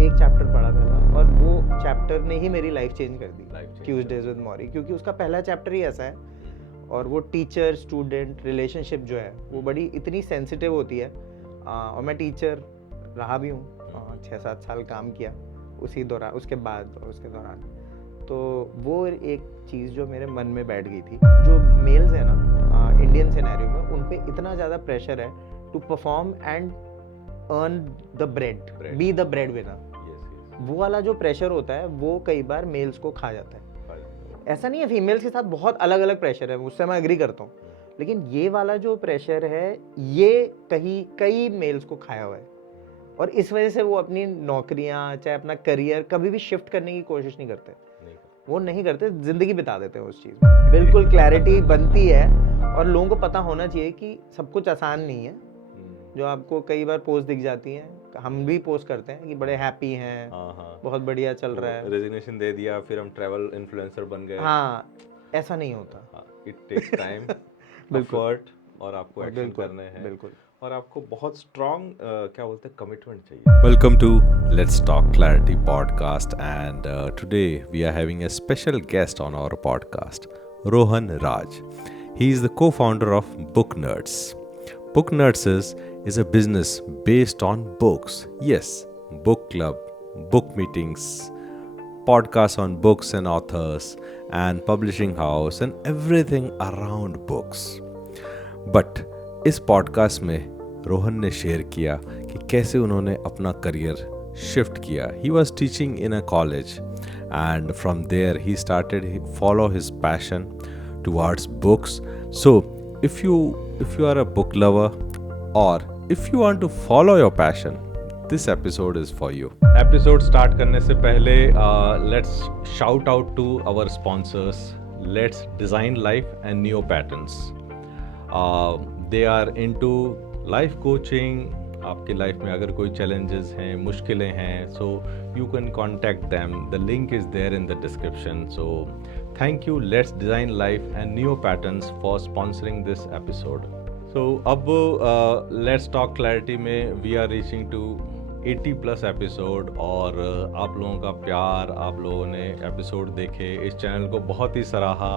एक चैप्टर पढ़ा पहला और वो चैप्टर ने ही मेरी लाइफ चेंज कर दी, ट्यूसडेज विद मौरी, क्योंकि उसका पहला चैप्टर ही ऐसा है और वो टीचर स्टूडेंट रिलेशनशिप जो है वो बड़ी इतनी सेंसिटिव होती है। और मैं टीचर रहा भी हूँ, 6-7 साल काम किया उसी दौरान, उसके बाद और उसके दौरान। तो वो एक चीज़ जो मेरे मन में बैठ गई थी, जो मेल्स है ना इंडियन सिनेरियो में, उन पे इतना ज़्यादा प्रेशर है to perform and earn the bread, be the bread winner. वो वाला जो प्रेशर होता है वो कई बार मेल्स को खा जाता है। ऐसा नहीं है, फीमेल्स के साथ बहुत अलग अलग प्रेशर है, उससे मैं एग्री करता हूँ, लेकिन ये वाला जो प्रेशर है ये कई मेल्स को खाया हुआ है और इस वजह से वो अपनी नौकरियां चाहे अपना करियर कभी भी शिफ्ट करने की कोशिश नहीं करते, वो नहीं करते, जिंदगी बिता देते हैं उस चीज़ में। बिल्कुल क्लैरिटी बनती है और लोगों को पता होना चाहिए कि सब कुछ आसान नहीं है। जो आपको कई बार पोस्ट दिख जाती हैं, हम भी पोस्ट करते हैं कि बड़े हैप्पी हैं, बहुत बढ़िया चल रहा है, रेजिग्नेशन दे दिया, फिर हम ट्रैवल इन्फ्लुएंसर बन गए। हाँ, ऐसा नहीं होता। इट टेक्स टाइम, एफर्ट, और आपको एक्शन करने हैं। बिल्कुल। और आपको बहुत स्ट्रॉन्ग क्या बोलते हैं, कमिटमेंट चाहिए। Welcome to let's talk clarity podcast and today we are having a special guest on our podcast, Rohan Raj. He is the co-founder of Book Nerds. Book Nerds is a business based on books. Yes, book club, book meetings, podcasts on books and authors, and publishing house and everything around books. But इस podcast में रोहन ने share किया कि कैसे उन्होंने अपना career shift किया. He was teaching in a college and from there he started follow his passion towards books. So if you are a book lover or if you want to follow your passion, this episode is for you. Episode start करने से पहले let's shout out to our sponsors, let's design life and new patterns. They are into life coaching. आपकी life में अगर कोई challenges हैं, मुश्किलें हैं, so you can contact them. The link is there in the description. So thank you let's design life and new patterns for sponsoring this episode. So अब let's talk clarity में we are reaching to 80+ episode और आप लोगों का प्यार, आप लोगों ने एपिसोड देखे, इस चैनल को बहुत ही सराहा,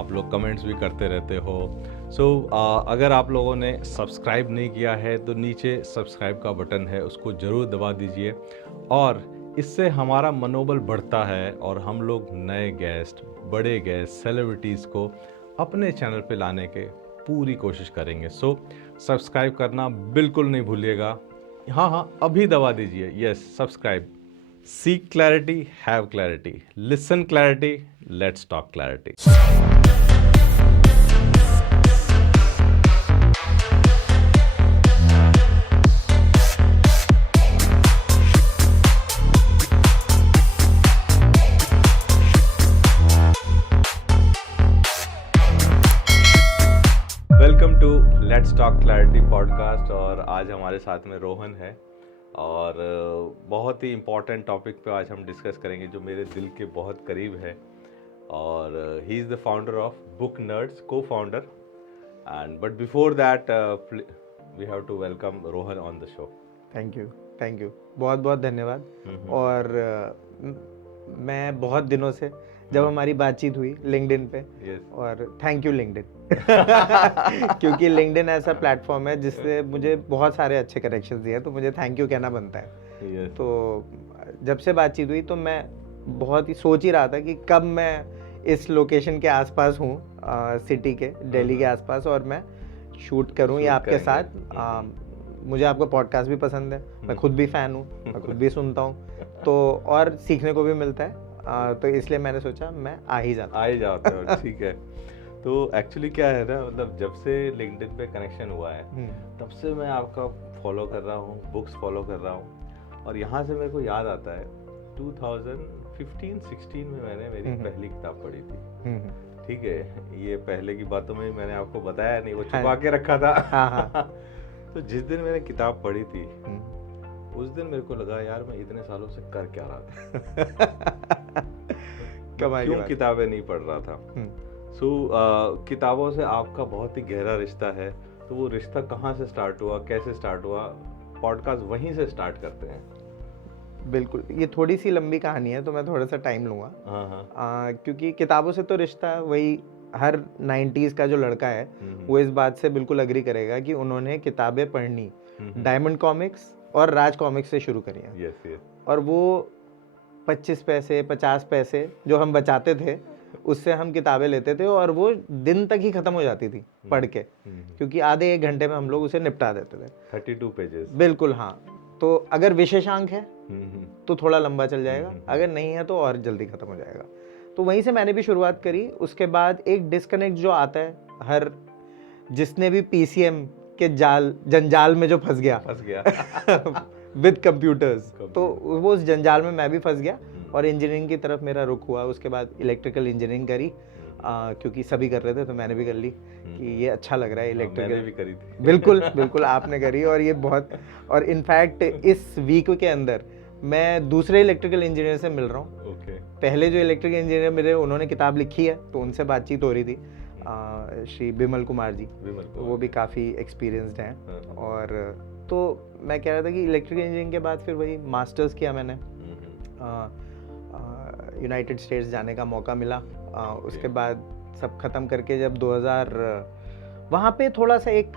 आप लोग कमेंट्स भी करते रहते हो. सो अगर आप लोगों ने सब्सक्राइब नहीं किया है तो नीचे सब्सक्राइब का बटन है, उसको ज़रूर दबा दीजिए और इससे हमारा मनोबल बढ़ता है और हम लोग नए गेस्ट, बड़े गेस्ट, सेलिब्रिटीज़ को अपने चैनल पे लाने के पूरी कोशिश करेंगे. सो सब्सक्राइब करना बिल्कुल नहीं भूलिएगा. हाँ, अभी दबा दीजिए. Yes, subscribe. Seek clarity, have clarity, listen clarity, let's talk clarity. Welcome to let's talk clarity podcast और आज हमारे साथ में रोहन है और बहुत ही इम्पॉर्टेंट टॉपिक पे आज हम डिस्कस करेंगे जो मेरे दिल के बहुत करीब है. और he is the founder of book nerds, co-founder. And but before that we have to welcome Rohan on the show. Thank you, बहुत बहुत धन्यवाद. और मैं बहुत दिनों से, जब हमारी बातचीत हुई लिंक्डइन पे, और थैंक यू लिंक्डइन क्योंकि लिंक्डइन ऐसा प्लेटफॉर्म है जिससे मुझे बहुत सारे अच्छे कनेक्शंस दिए, तो मुझे थैंक यू कहना बनता है. तो जब से बातचीत हुई तो मैं बहुत ही सोच ही रहा था कि कब मैं इस लोकेशन के आसपास हूँ, सिटी के, दिल्ली के आसपास, और मैं शूट करूँ या आपके साथ. मुझे आपका पॉडकास्ट भी पसंद है, मैं खुद भी फ़ैन हूँ, मैं खुद भी सुनता हूँ, तो और सीखने को भी मिलता है. तो इसलिए मैंने सोचा मैं आ ही जाता हूँ. ठीक है. तो एक्चुअली क्या है ना, मतलब जब से लिंक्डइन पे कनेक्शन हुआ है तब से मैं आपका फॉलो कर रहा हूँ, बुक्स फॉलो कर रहा हूँ. और यहाँ से मेरे को याद आता है 2015-16 में मैंने मेरी पहली किताब पढ़ी थी. ठीक है, ये पहले की बातों में मैंने आपको बताया नहीं, वो छुपा के रखा था. तो जिस दिन मैंने किताब पढ़ी थी उस दिन मेरे को लगा यार मैं इतने सालों से कर क्या रहा था. क्यों किताबें नहीं पढ़ रहा था. सो किताबों से आपका बहुत ही गहरा रिश्ता है. तो वो रिश्ता कहाँ से स्टार्ट हुआ, कैसे स्टार्ट हुआ? पॉडकास्ट वहीं से स्टार्ट करते हैं. बिल्कुल, ये थोड़ी सी लंबी कहानी है तो मैं थोड़ा सा टाइम लूँगा। हाँ हाँ। क्योंकि किताबों से तो रिश्ता वही हर 90s का जो लड़का है वो इस बात से बिल्कुल अग्री करेगा कि उन्होंने किताबें पढ़नी डायमंड कॉमिक्स और राज कॉमिक्स से शुरू करी हैं। Yes yes. और वो 25 पैसे 50 पैसे जो हम बचाते थे उससे हम किताबें लेते थे और वो दिन तक ही खत्म हो जाती थी पढ़ के, क्योंकि आधे एक घंटे में हम लोग उसे निपटा देते थे। 32 पेजेस। बिल्कुल हाँ। तो अगर विशेषांक है तो थोड़ा लंबा चल जाएगा, अगर नहीं है तो और जल्दी खत्म हो जाएगा। तो वहीं से मैंने भी शुरुआत करी। उसके बाद एक डिस्कनेक्ट जो आता है हर जिसने भी पीसीएम के जंजाल में जो फंस गया विद कंप्यूटर्स, तो वो उस जंजाल में मैं भी फंस गया और इंजीनियरिंग की तरफ मेरा रुख हुआ। उसके बाद इलेक्ट्रिकल इंजीनियरिंग करी, क्योंकि सभी कर रहे थे तो मैंने भी कर ली कि ये अच्छा लग रहा है इलेक्ट्रिकल। मैंने भी करी थी। बिल्कुल बिल्कुल आपने करी और ये बहुत, और इनफैक्ट इस वीक के अंदर मैं दूसरे इलेक्ट्रिकल इंजीनियर से मिल रहा हूँ। ओके। पहले जो इलेक्ट्रिकल इंजीनियर मेरे उन्होंने किताब लिखी है तो उनसे बातचीत हो रही थी, श्री बिमल कुमार जी, वो भी काफ़ी एक्सपीरियंस्ड हैं। और तो मैं कह रहा था कि इलेक्ट्रिकल इंजीनियरिंग के बाद फिर वही मास्टर्स किया मैंने, यूनाइटेड स्टेट्स जाने का मौका मिला। उसके बाद सब खत्म करके जब 2000 वहाँ पे थोड़ा सा एक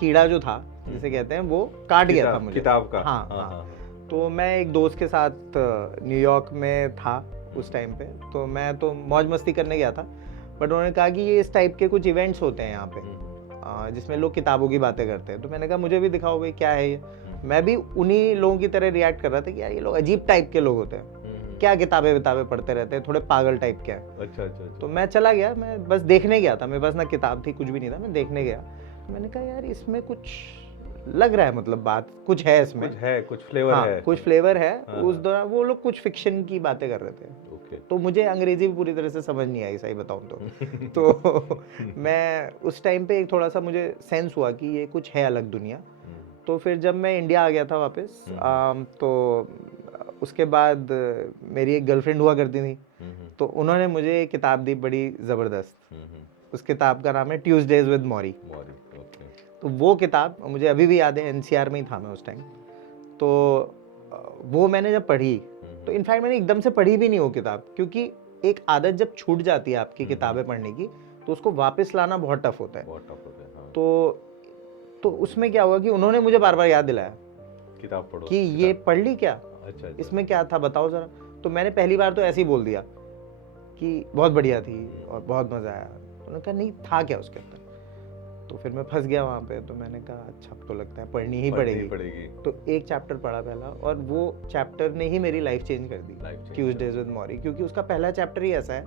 कीड़ा जो था जिसे कहते हैं वो काट गया था मुझे किताब का। हाँ। तो मैं एक दोस्त के साथ न्यूयॉर्क में था उस टाइम पे, तो मैं तो मौज मस्ती करने गया था, बट उन्होंने कहा कि ये इस टाइप के कुछ इवेंट्स होते हैं यहाँ पे जिसमें लोग किताबों की बातें करते हैं। तो मैंने कहा मुझे भी दिखाओ भाई क्या है ये। मैं भी उन्हीं लोगों की तरह रिएक्ट कर रहा था कि यार ये लोग अजीब टाइप के लोग होते हैं, क्या किताबें पढ़ते रहते हैं, थोड़े पागल टाइप के हैं। अच्छा। तो मैं चला गया, मैं बस देखने गया था, मेरे पास ना किताब थी कुछ भी नहीं था, मैं देखने गया। तो मैंने कहा यार इसमें कुछ लग रहा है, मतलब बात कुछ है इसमें, कुछ फ्लेवर है। कुछ फ्लेवर है। उस दौरान वो लोग कुछ फिक्शन की बातें कर रहे थे। तो मुझे अंग्रेजी भी पूरी तरह से समझ नहीं आई, सही बताऊं तो मैं उस टाइम पे एक थोड़ा सा मुझे सेंस हुआ कि ये कुछ है अलग दुनिया। तो फिर जब मैं इंडिया आ गया था वापस, तो उसके बाद मेरी एक गर्लफ्रेंड हुआ करती थी, तो उन्होंने मुझे एक किताब दी बड़ी ज़बरदस्त। उस किताब का नाम है ट्यूसडेज विद मौरी। तो वो किताब मुझे अभी भी याद है, एनसीआर में ही था मैं उस टाइम। तो वो मैंने जब पढ़ी तो इनफैक्ट मैंने एकदम से पढ़ी भी नहीं वो किताब, क्योंकि एक आदत जब छूट जाती है आपकी किताबें पढ़ने की तो उसको वापस लाना बहुत टफ होता है। हाँ। तो उसमें क्या हुआ कि उन्होंने मुझे बार बार याद दिलाया किताब पढ़ो कि ये पढ़ ली क्या, अच्छा। इसमें क्या था बताओ जरा। तो मैंने पहली बार तो ऐसे ही बोल दिया कि बहुत बढ़िया थी और बहुत मजा आया। उन्होंने कहा नहीं था क्या उसके अंदर। तो फिर मैं फंस गया वहाँ पे। तो मैंने कहा अच्छा अब तो लगता है पढ़नी ही पड़ेगी। तो एक चैप्टर पढ़ा पहला, और वो चैप्टर ने ही मेरी लाइफ चेंज कर दी, ट्यूसडेज विद मौरी, क्योंकि उसका पहला चैप्टर ही ऐसा है।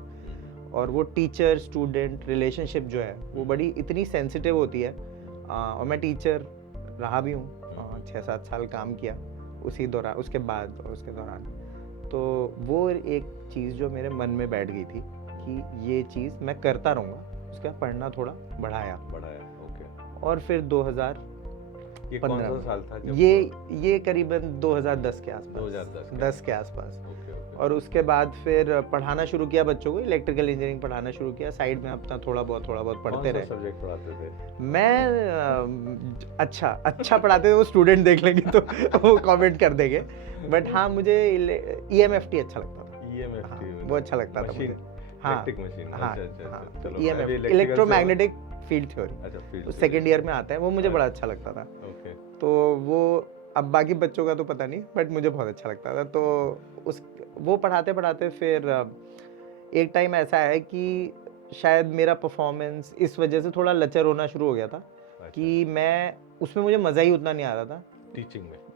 और वो टीचर स्टूडेंट रिलेशनशिप जो है वो बड़ी इतनी सेंसिटिव होती है। और मैं टीचर रहा भी हूँ, 6-7 साल काम किया उसी दौरान, उसके बाद और उसके दौरान। तो वो एक चीज़ जो मेरे मन में बैठ गई थी कि ये चीज़ मैं करता रहूँगा। उसका पढ़ना थोड़ा बढ़ाया। ओके। और फिर 2000 ये कौन सा साल था जब? ये करीबन 2010 के आसपास, 10 के आसपास। और उसके बाद फिर पढ़ाना शुरू किया बच्चों को, इलेक्ट्रिकल इंजीनियरिंग पढ़ाना शुरू किया, साइड में अपना थोड़ा बहुत पढ़ते रहे। सब्जेक्ट पढ़ाते थे? मैं अच्छा पढ़ाते थे, वो स्टूडेंट देख लेंगे तो वो कमेंट कर देंगे, बट हाँ मुझे EMFT अच्छा लगता था। वो अच्छा लगता था मुझे। हाँ, इलेक्ट्रोमैग्नेटिक फील्ड थ्योरी, तो सेकेंड ईयर में आता है, वो मुझे बड़ा अच्छा लगता था। तो वो अब बाकी बच्चों का तो पता नहीं, बट मुझे बहुत अच्छा लगता था। तो वो पढ़ाते पढ़ाते फिर एक टाइम ऐसा है कि शायद मेरा परफॉर्मेंस इस वजह से थोड़ा लचर होना शुरू हो गया था कि मैं उसमें मुझे मज़ा ही उतना नहीं आ रहा था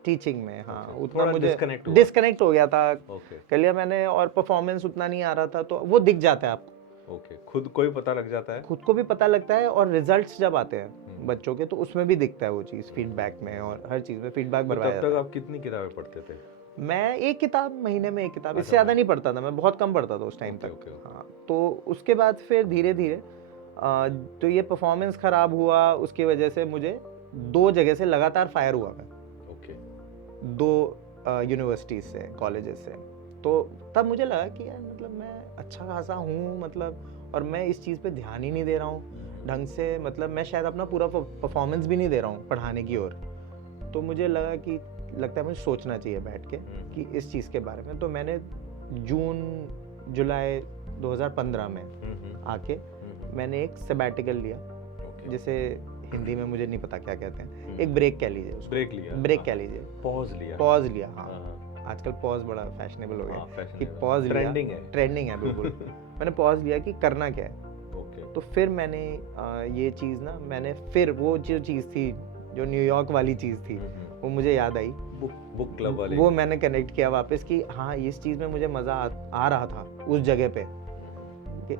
टीचिंग में। हाँ, उतना मुझे डिस्कनेक्ट हो गया था, कर लिया मैंने, और परफॉर्मेंस उतना नहीं आ रहा था। तो वो दिख जाता है आपको, खुद को भी पता लग जाता है, खुद को भी पता लगता है, और रिजल्ट्स जब आते हैं बच्चों के तो उसमें भी दिखता है वो चीज़, फीडबैक में और हर चीज़ में फीडबैक भरवाया जाता है। तब तक आप कितनी किताबें पढ़ते थे? मैं एक किताब महीने में, एक किताब, इससे ज़्यादा नहीं पढ़ता था मैं, बहुत कम पढ़ता था उस टाइम तक। हाँ, तो उसके बाद फिर धीरे धीरे तो ये परफॉर्मेंस ख़राब हुआ, उसकी वजह से मुझे 2 जगह से लगातार फायर हुआ मैं, 2 यूनिवर्सिटीज़ से, कॉलेजेस से। तो तब मुझे लगा कि यार मतलब मैं अच्छा खासा हूँ, मतलब, और मैं इस चीज़ पे ध्यान ही नहीं दे रहा हूँ ढंग से, मतलब मैं शायद अपना पूरा परफॉर्मेंस भी नहीं दे रहा हूँ पढ़ाने की ओर। तो मुझे लगा कि लगता है मुझे सोचना चाहिए बैठ के कि इस चीज़ के बारे में। तो मैंने जून जुलाई 2015 में आके मैंने एक सबैटिकल लिया, जिसे हिंदी में मुझे नहीं पता क्या कहते हैं, एक ब्रेक कह लीजिए उसको। ब्रेक कह लीजिए, पॉज लिया। हाँ, आजकल पॉज बड़ा फैशनेबल हो गया कि fashionable, पॉज लिया, ट्रेंडिंग है बिल्कुल। मैंने पॉज लिया कि करना क्या है। तो फिर मैंने ये चीज़ ना, मैंने फिर वो जो चीज़ थी, जो न्यूयॉर्क वाली चीज़ थी, वो मुझे याद आई, बुक क्लब वाली, वो मैंने कनेक्ट किया वापस कि हाँ इस चीज़ में मुझे मज़ा आ रहा था उस जगह पे।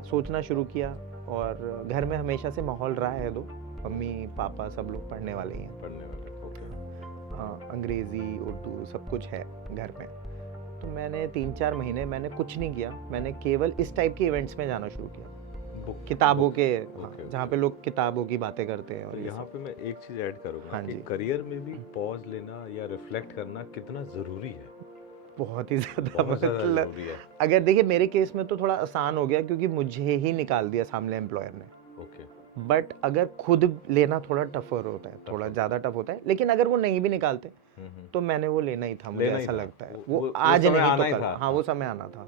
सोचना शुरू किया, और घर में हमेशा से माहौल रहा है, दो मम्मी पापा सब लोग पढ़ने वाले ही हैं, अंग्रेज़ी उर्दू सब कुछ है घर में। तो मैंने 3-4 महीने मैंने कुछ नहीं किया, मैंने केवल इस टाइप के इवेंट्स में जाना शुरू किया, किताबों के, जहाँ पे लोग किताबों की बातें करते हैं। और यहाँ पे मैं एक चीज ऐड करूँगा, हाँ कि जी, करियर में भी पॉज लेना या रिफ्लेक्ट करना कितना जरूरी है। बहुत ही ज़्यादा, बहुत ज़्यादा मतलब जरूरी है। अगर देखिए मेरे केस में तो थोड़ा आसान हो गया क्योंकि मुझे ही निकाल दिया सामने एम्प्लॉयर ने। बट अगर खुद लेना थोड़ा टफर होता है, थोड़ा ज़्यादा टफ होता है, लेकिन अगर वो नहीं भी निकालते तो मैंने वो लेना ही था, मुझे ऐसा लगता है वो आज नहीं तो कल, हाँ वो समय आना था।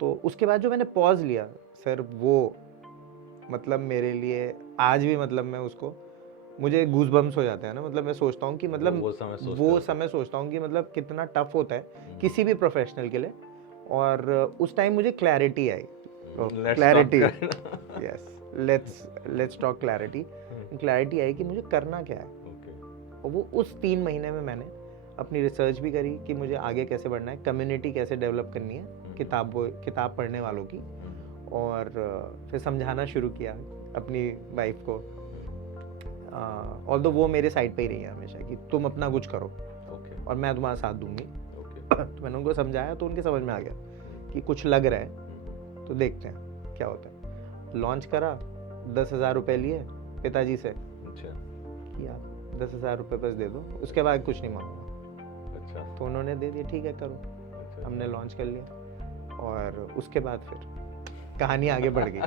तो उसके बाद जो मैंने पॉज लिया सर, वो मतलब मेरे लिए आज भी, मतलब मैं उसको, मुझे गूज़बम्स हो जाते हैं ना, मतलब मैं सोचता हूँ कि मतलब वो समय सोचता हूँ कि मतलब कितना टफ होता है किसी भी प्रोफेशनल के लिए। और उस टाइम मुझे क्लैरिटी आई, clarity, yes, let's talk clarity आई कि मुझे करना क्या है। और वो उस 3 महीने में मैंने अपनी रिसर्च भी करी कि मुझे आगे कैसे बढ़ना है, कम्युनिटी कैसे डेवलप करनी है किताब पढ़ने वालों की, और फिर समझाना शुरू किया अपनी वाइफ को। ऑल्दो वो मेरे साइड पे ही रही है हमेशा कि तुम अपना कुछ करो और मैं तुम्हारा साथ दूंगी। तो मैंने उनको समझाया तो उनके समझ में आ गया कि कुछ लग रहा है, तो देखते हैं क्या होता है। लॉन्च करा, 10,000 रुपये लिए पिताजी से, कि आप 10,000 रुपये बस दे दो, उसके बाद कुछ नहीं मांगूंगा। तो उन्होंने दे दिया, ठीक है करो। हमने लॉन्च कर लिया, और उसके बाद फिर कहानी आगे बढ़ गई।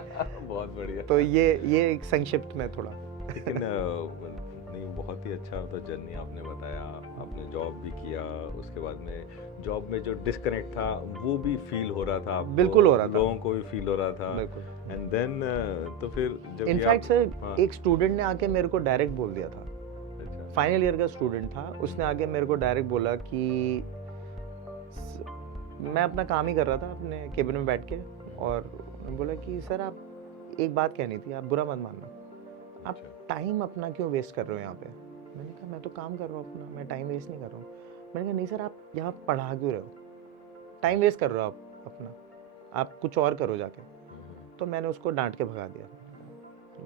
बहुत बढ़िया। तो ये एक संक्षिप्त में थोड़ा, लेकिन नहीं, बहुत ही अच्छा तो जर्नी आपने बताया। आपने जॉब भी किया, उसके बाद में जॉब में जो डिस्कनेक्ट था वो भी फील हो रहा था आपको, बिल्कुल हो रहा था, लोगों को भी फील हो रहा था। एंड देन तो फिर जब इनफैक्ट सर एक स्टूडेंट ने आके मेरे को डायरेक्ट बोल दिया था, फाइनल ईयर का स्टूडेंट था, उसने आके मेरे को डायरेक्ट बोला कि मैं अपना काम ही कर रहा था अपने केबिन में बैठ के, और बोला कि सर आप एक बात कहनी थी, आप बुरा मत मानना, आप टाइम अपना क्यों वेस्ट कर रहे हो यहाँ पे। मैंने कहा मैं तो काम कर रहा हूँ अपना, मैं टाइम वेस्ट नहीं कर रहा हूँ। मैंने कहा नहीं सर, आप यहाँ पढ़ा क्यों रहे हो, टाइम वेस्ट कर रहे हो आप अपना, आप कुछ और करो जाके। तो मैंने उसको डांट के भगा दिया,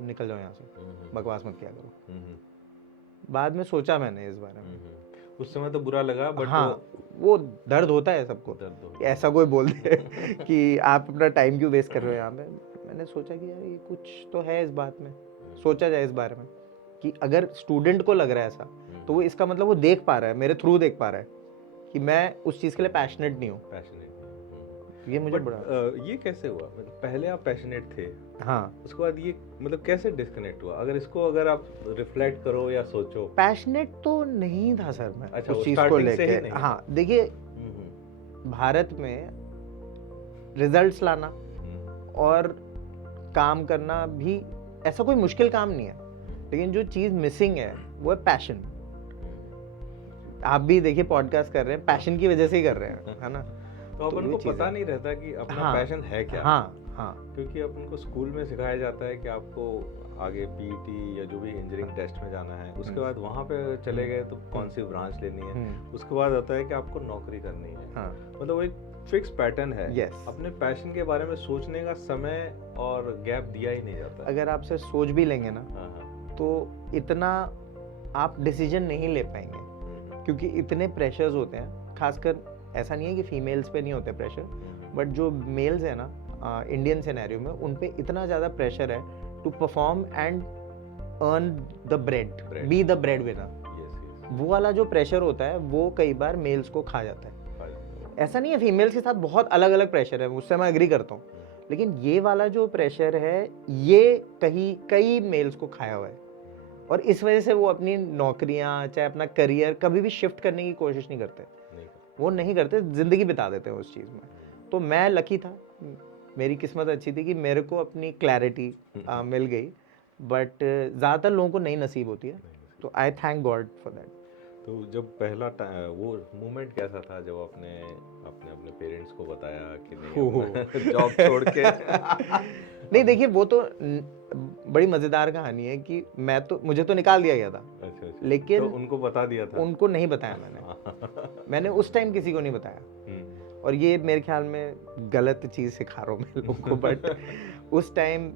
निकल जाओ यहाँ से, बकवास मत किया करो। बाद में सोचा मैंने इस बारे में, उस समय तो बुरा लगा, बट हाँ वो दर्द होता है सबको, ऐसा कोई बोल दे कि आप अपना टाइम क्यों वेस्ट कर रहे हो यहाँ पे। मैंने सोचा कि यार ये कुछ तो है इस बात में, सोचा जाए इस बारे में कि अगर स्टूडेंट को लग रहा है ऐसा, तो वो इसका मतलब वो देख पा रहा है, मेरे थ्रू देख पा रहा है कि मैं उस चीज़ के लिए पैशनेट नहीं हूँ। ये मुझे बड़ा ये कैसे हुआ, मतलब पहले आप पैशनेट थे, हाँ, उसके बाद ये मतलब कैसे डिस्कनेक्ट हुआ, अगर आप रिफ्लेक्ट करो या सोचो। पैशनेट तो नहीं था सर मैं, अच्छा, उस चीज़ को लेके। हाँ देखिए, भारत में रिजल्ट्स लाना और काम करना भी ऐसा कोई मुश्किल काम नहीं है, लेकिन जो चीज़ मिसिंग है वो है पैशन। आप भी देखिए पॉडकास्ट कर रहे हैं, पैशन की वजह से ही कर रहे हैं, है ना। तो अपन को पता नहीं रहता कि अपना पैशन है क्या। हाँ, क्योंकि अपन को स्कूल में सिखाया जाता है कि आपको आगे पीटी या जो भी इंजीनियरिंग टेस्ट में जाना है, उसके बाद वहाँ पे चले गए तो कौन सी ब्रांच लेनी है, उसके बाद आता है कि आपको नौकरी करनी है। मतलब वो एक फिक्स पैटर्न है। अपने पैशन के बारे में सोचने का समय और गैप दिया ही नहीं जाता। अगर आप से सोच भी लेंगे ना, तो इतना आप डिसीजन नहीं ले पाएंगे, क्योंकि इतने प्रेशर्स होते हैं। खासकर ऐसा नहीं है कि फीमेल्स पे नहीं होते प्रेशर, बट जो मेल्स है ना इंडियन सिनेरियो में, उन पे इतना ज़्यादा प्रेशर है to perform and earn the bread, be the bread winner. वो वाला जो प्रेशर होता है वो कई बार मेल्स को खा जाता है। ऐसा नहीं है, फीमेल्स के साथ बहुत अलग अलग प्रेशर है, उससे मैं एग्री करता हूँ, लेकिन ये वाला जो प्रेशर है ये कई मेल्स को खाया हुआ है। और इस वजह से वो अपनी नौकरियां चाहे अपना करियर कभी भी शिफ्ट करने की कोशिश नहीं करते, वो नहीं करते, ज़िंदगी बिता देते हैं उस चीज़ में। तो मैं लकी था, मेरी किस्मत अच्छी थी कि मेरे को अपनी क्लैरिटी मिल गई, बट ज़्यादातर लोगों को नहीं नसीब होती है, तो आई थैंक गॉड फॉर दैट। तो जब पहला वो मोमेंट कैसा था जब आपने अपने अपने पेरेंट्स को बताया कि नहीं जॉब छोड़ के नहीं देखिए, वो तो बड़ी मज़ेदार कहानी है कि मुझे तो निकाल दिया गया था। अच्छा, लेकिन तो उनको बता दिया था? उनको नहीं बताया मैंने उस टाइम किसी को नहीं बताया, और ये मेरे ख्याल में गलत चीज़ सिखा रहा हूँ मैं लोगों को, बट उस टाइम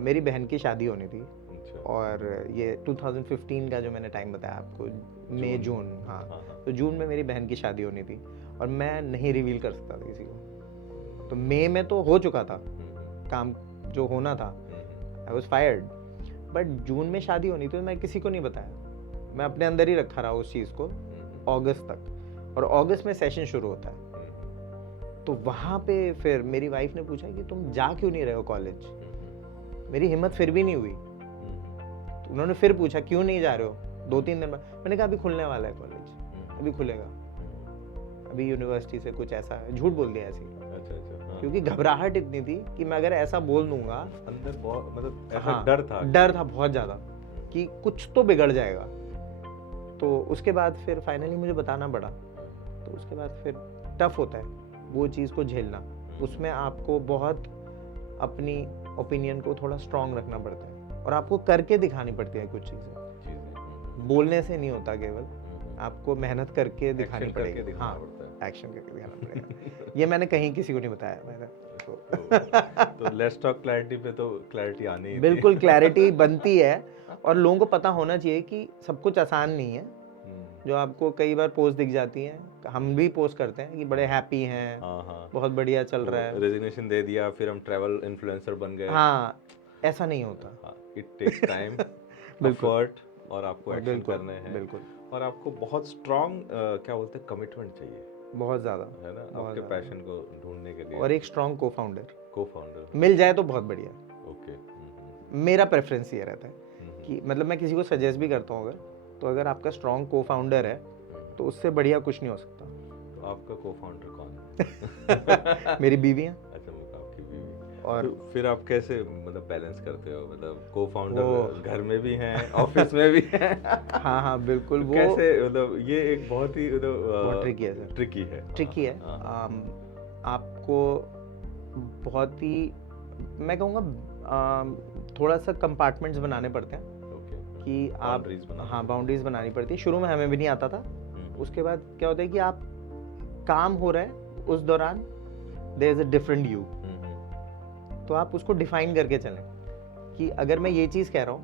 मेरी बहन की शादी होनी थी, और ये 2015 का जो मैंने टाइम बताया आपको, मई जून, हाँ, तो जून में मेरी बहन की शादी होनी थी, और मैं नहीं रिवील कर सकता था किसी को। तो मई में तो हो चुका था काम जो होना था, आई वॉज फायर्ड, बट जून में शादी होनी थी, तो मैं किसी को नहीं बताया, मैं अपने अंदर ही रखा रहा उस चीज़ को अगस्त तक, और अगस्त में सेशन शुरू होता है। तो वहाँ पे फिर मेरी वाइफ ने पूछा कि तुम जा क्यों नहीं रहे हो कॉलेज? मेरी हिम्मत फिर भी नहीं हुई, तो उन्होंने फिर पूछा क्यों नहीं जा रहे हो 2-3 दिन बाद? मैंने कहा अभी खुलने वाला है कॉलेज, अभी खुलेगा, अभी यूनिवर्सिटी से कुछ ऐसा है, झूठ बोल दिया ऐसे ही। अच्छा, क्योंकि घबराहट इतनी थी कि मैं अगर ऐसा बोल दूंगा, अंदर बहुत मतलब ऐसा हाँ, डर था बहुत ज़्यादा कि कुछ तो बिगड़ जाएगा। तो उसके बाद फिर फाइनली मुझे बताना पड़ा, तो उसके बाद फिर टफ होता है वो चीज़ को झेलना, उसमें आपको बहुत अपनी ओपिनियन को थोड़ा स्ट्रांग रखना पड़ता है, और आपको करके दिखानी पड़ती है कुछ चीज़ें, बोलने से नहीं होता, केवल आपको मेहनत करके दिखानी पड़ेगी, हाँ, एक्शन करके दिखाना पड़ेगा। ये मैंने कहीं किसी को नहीं बताया मैंने तो लेट्स टॉक क्लैरिटी पे तो क्लैरिटी आनी ही बिल्कुल क्लैरिटी बनती है, और लोगों को पता होना चाहिए कि सब कुछ आसान नहीं है। जो आपको कई बार पोस्ट दिख जाती हैं, हम भी पोस्ट करते हैं कि बड़े हैप्पी हैं, बहुत बढ़िया चल रहा है, रेजिग्नेशन दे दिया, फिर हम ट्रैवल इन्फ्लुएंसर बन गए, हाँ, ऐसा नहीं होता। इट टेक्स टाइम, एफर्ट, और आपको एक्शन करने हैं, बिल्कुल, और आपको बहुत स्ट्रांग क्या बोलते हैं कमिटमेंट चाहिए, बहुत ज़्यादा, है ना, आपके पैशन को ढूंढने के लिए, और एक स्ट्रांग को-फाउंडर मिल जाए तो बहुत बढ़िया। ओके, मेरा प्रेफरेंस ये रहता है कि मतलब मैं किसी को सजेस्ट भी करता हूँ, तो अगर आपका स्ट्रांग को-फाउंडर है तो उससे बढ़िया कुछ नहीं हो सकता। तो आपका को-फाउंडर कौन है? मेरी बीवी है। अच्छा, आपकी बीवी। और तो फिर आप कैसे मतलब बैलेंस करते हो, मतलब को-फाउंडर घर में भी हैं, ऑफिस में भी हैं? हाँ, बिल्कुल। तो वो कैसे, मतलब ये एक बहुत ही बहुत ट्रिकी है सर, ट्रिकी है। आपको बहुत ही, मैं कहूँगा थोड़ा सा कंपार्टमेंट्स बनाने पड़ते हैं कि आप, हाँ, बाउंड्रीज बनानी पड़ती है। शुरू में हमें भी नहीं आता था, उसके बाद क्या होता है कि आप काम हो रहा है उस दौरान there is a different you, तो आप उसको डिफाइन करके चलें कि अगर मैं ये चीज़ कह रहा हूँ,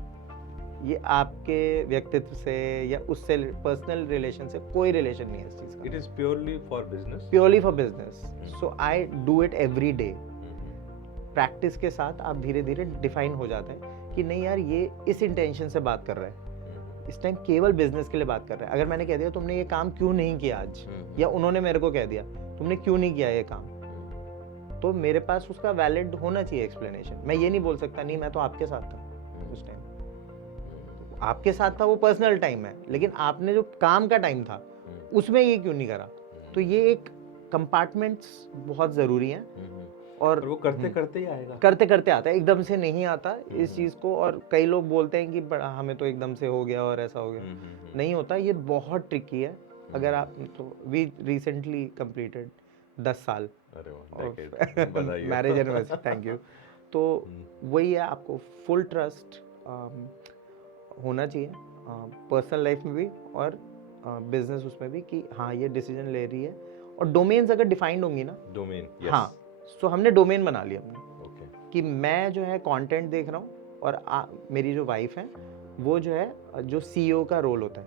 ये आपके व्यक्तित्व से या उससे पर्सनल रिलेशन से कोई रिलेशन नहीं है इस चीज़ का, it is purely for business, so I do it every day. Practice के साथ आप धीरे धीरे डिफाइन हो जाते हैं कि नहीं यार, ये इस इंटेंशन से बात कर रहा है, इस टाइम केवल बिजनेस के लिए बात कर रहा है। अगर मैंने कह दिया तुमने ये काम क्यों नहीं किया आज, या उन्होंने मेरे को कह दिया तुमने क्यों नहीं किया ये काम, तो मेरे पास उसका वैलिड होना चाहिए एक्सप्लेनेशन। मैं ये नहीं बोल सकता नहीं मैं तो आपके साथ था उस टाइम, आपके साथ था, वो पर्सनल टाइम है, लेकिन आपने जो काम का टाइम था उसमें ये क्यों नहीं करा। तो ये एक कंपार्टमेंट्स बहुत ज़रूरी हैं, और वो करते करते ही आएगा, करते करते आता है, एकदम से नहीं आता इस चीज़ को। और कई लोग बोलते हैं कि बड़ा हमें तो एकदम से हो गया और ऐसा हो गया, नहीं होता, ये बहुत ट्रिकी है। अगर आप, तो वी रिसेंटली कंप्लीटेड 10 साल मैरिज एनिवर्सरी, थैंक यू। तो वही है, आपको फुल ट्रस्ट होना चाहिए पर्सनल लाइफ में भी और बिजनेस उसमें भी, कि हाँ ये डिसीजन ले रही है। और डोमेन्स अगर डिफाइंड होंगी ना, डोमेन, हाँ, सो हमने डोमेन बना लिया हमने, कि मैं जो है कंटेंट देख रहा हूँ, और मेरी जो वाइफ है वो जो है जो CEO का रोल होता है